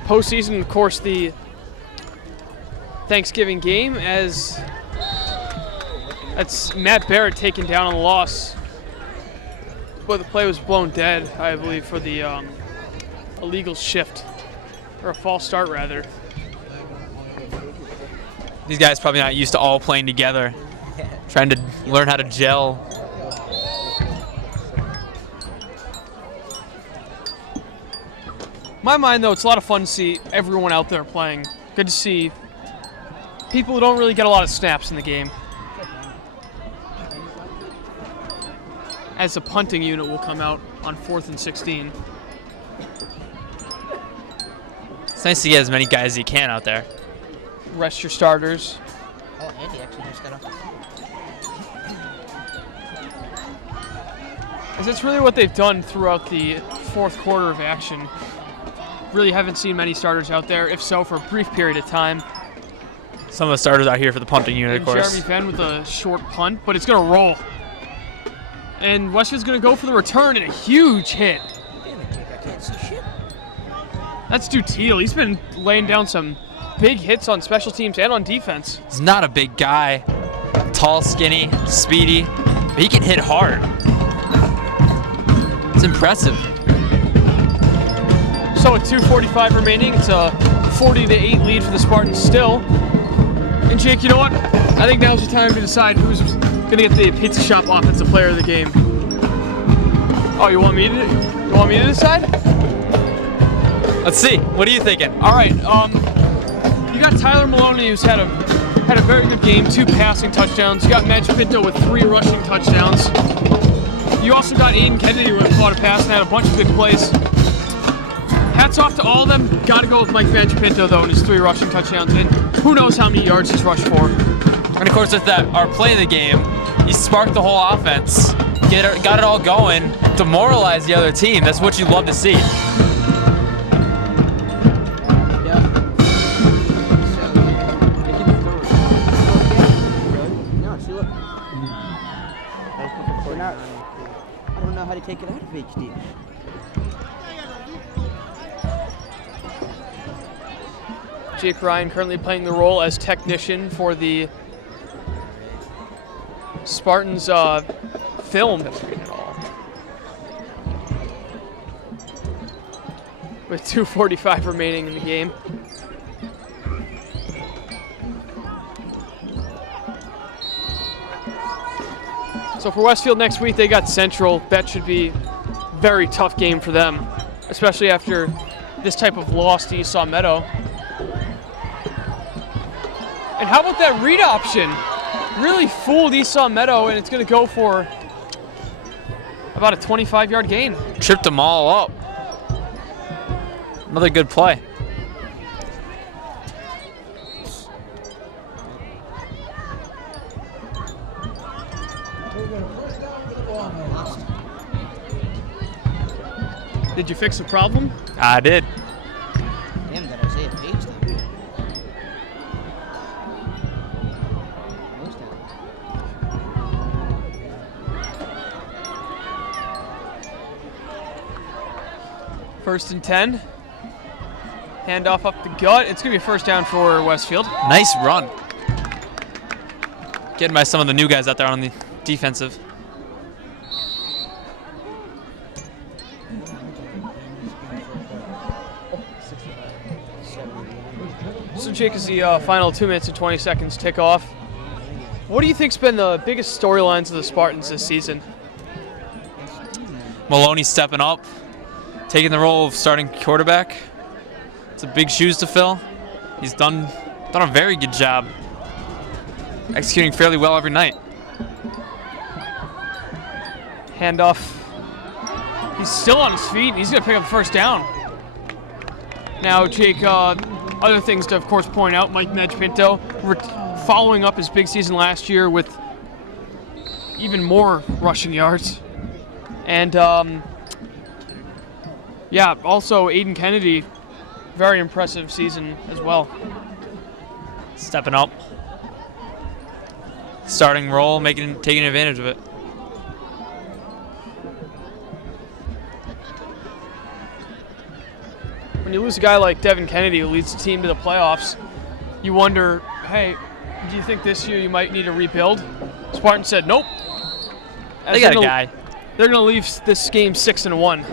postseason. Of course, the Thanksgiving game as that's Matt Barrett taken down on the loss. But the play was blown dead, I believe, for the illegal shift, or a false start rather. These guys probably not used to all playing together, trying to learn how to gel. In my mind, though, it's a lot of fun to see everyone out there playing. Good to see people who don't really get a lot of snaps in the game. As the punting unit will come out on 4th and 16. It's nice to get as many guys as you can out there. Rest your starters. Oh, Andy actually just got off. As that's really what they've done throughout the fourth quarter of action. Really haven't seen many starters out there, if so, for a brief period of time. Some of the starters out here for the punting unit, And of course. Jeremy Venn with a short punt, but it's going to roll. And Westfield's going to go for the return and a huge hit. Damn it, Jake, I can't see shit. That's Dutiel. He's been laying down some big hits on special teams and on defense. He's not a big guy. Tall, skinny, speedy, but he can hit hard. It's impressive. So with 2:45 remaining, it's a 40-8 lead for the Spartans still. And Jake, you know what? I think now's the time to decide who's going to get the Pizza Shop Offensive Player of the Game. Oh, you want me to decide? Let's see. What are you thinking? All right. You got Tyler Maloney, who's had a very good game, 2 passing touchdowns. You got Madge Pinto with 3 rushing touchdowns. You also got Aiden Kennedy, who caught a pass and had a bunch of good plays. Hats off to all of them. Got to go with Mike Madge Pinto, though, and his 3 rushing touchdowns. And who knows how many yards he's rushed for. And of course, with that, our play of the game, he sparked the whole offense, got it all going, demoralized the other team. That's what you love to see. I don't know how to take it out of HD. Jake Ryan currently playing the role as technician for the Spartans film. With 2:45 remaining in the game. So for Westfield next week, they got Central. That should be a very tough game for them, especially after this type of loss to Esau Meadow. And how about that read option? Really fooled Esau Meadow, and it's going to go for about a 25-yard gain. Tripped them all up. Another good play. Did you fix the problem? I did. Damn, that Isaiah Page thing. First and 10. Handoff up the gut. It's going to be a first down for Westfield. Nice run. Getting by some of the new guys out there on the defensive. So Jake, as the final 2 minutes and 20 seconds tick off, what do you think's been the biggest storylines of the Spartans this season? Maloney stepping up, taking the role of starting quarterback. It's a big shoes to fill. He's done a very good job executing fairly well every night. Handoff. He's still on his feet, and he's going to pick up the first down. Now, Jake, other things to, of course, point out, Mike Medj-Pinto following up his big season last year with even more rushing yards. And, yeah, also Aiden Kennedy, very impressive season as well. Stepping up. Starting role, taking advantage of it. When you lose a guy like Devin Kennedy who leads the team to the playoffs, you wonder, hey, do you think this year you might need to rebuild? Spartan said nope. They got a guy. They're going to leave this game 6-1.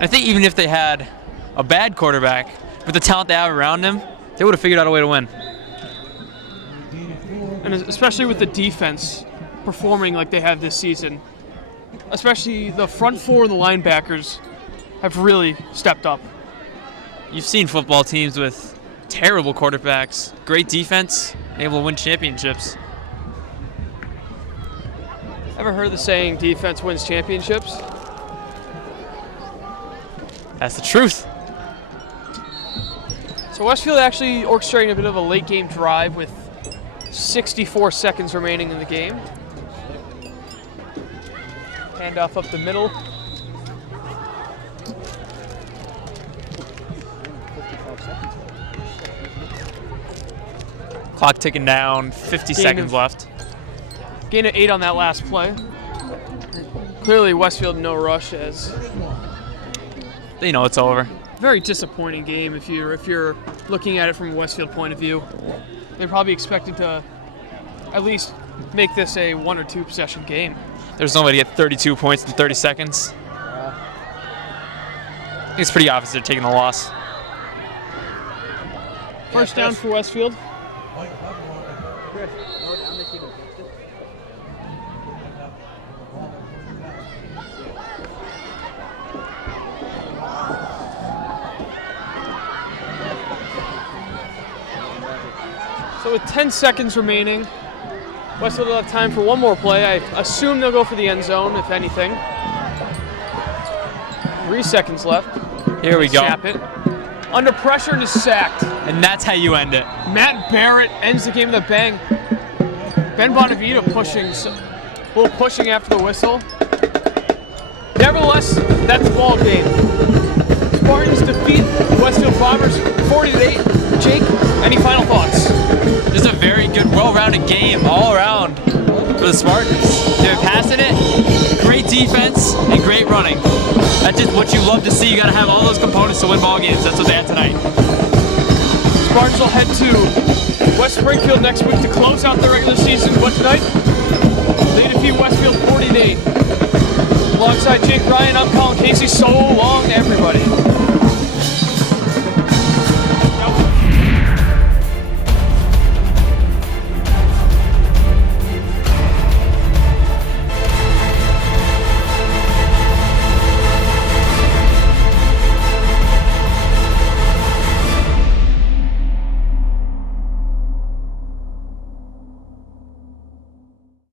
I think even if they had a bad quarterback, with the talent they have around him, they would have figured out a way to win. And especially with the defense performing like they have this season, especially the front four of the linebackers have really stepped up. You've seen football teams with terrible quarterbacks, great defense, able to win championships. Ever heard the saying, defense wins championships? That's the truth. So Westfield actually orchestrating a bit of a late game drive with 64 seconds remaining in the game. Handoff up the middle. Clock ticking down, 50 seconds left. Gain of 8 on that last play. Clearly Westfield no rush, as They know it's over. very disappointing game if you're looking at it from a Westfield point of view. They're probably expected to at least make this a 1 or 2 possession game. There's nobody at 32 points in 30 seconds. I think it's pretty obvious they're taking the loss. First down for Westfield. So with 10 seconds remaining, Westfield will have time for one more play. I assume they'll go for the end zone, if anything. 3 seconds left. Here we go. Snap it. Under pressure and is sacked. And that's how you end it. Matt Barrett ends the game with a bang. Ben Bonavita pushing, a little pushing after the whistle. Nevertheless, that's the ball game. Spartans defeat the Westfield Bombers 40-8. Jake, any final thoughts? Just a very good, well-rounded game all around for the Spartans. They're passing it, great defense, and great running. That's just what you love to see. You got to have all those components to win ball games. That's what they had tonight. Spartans will head to West Springfield next week to close out the regular season. But tonight, they defeat Westfield 40-8. Alongside Jake Ryan, I'm Colin Casey. So long, everybody.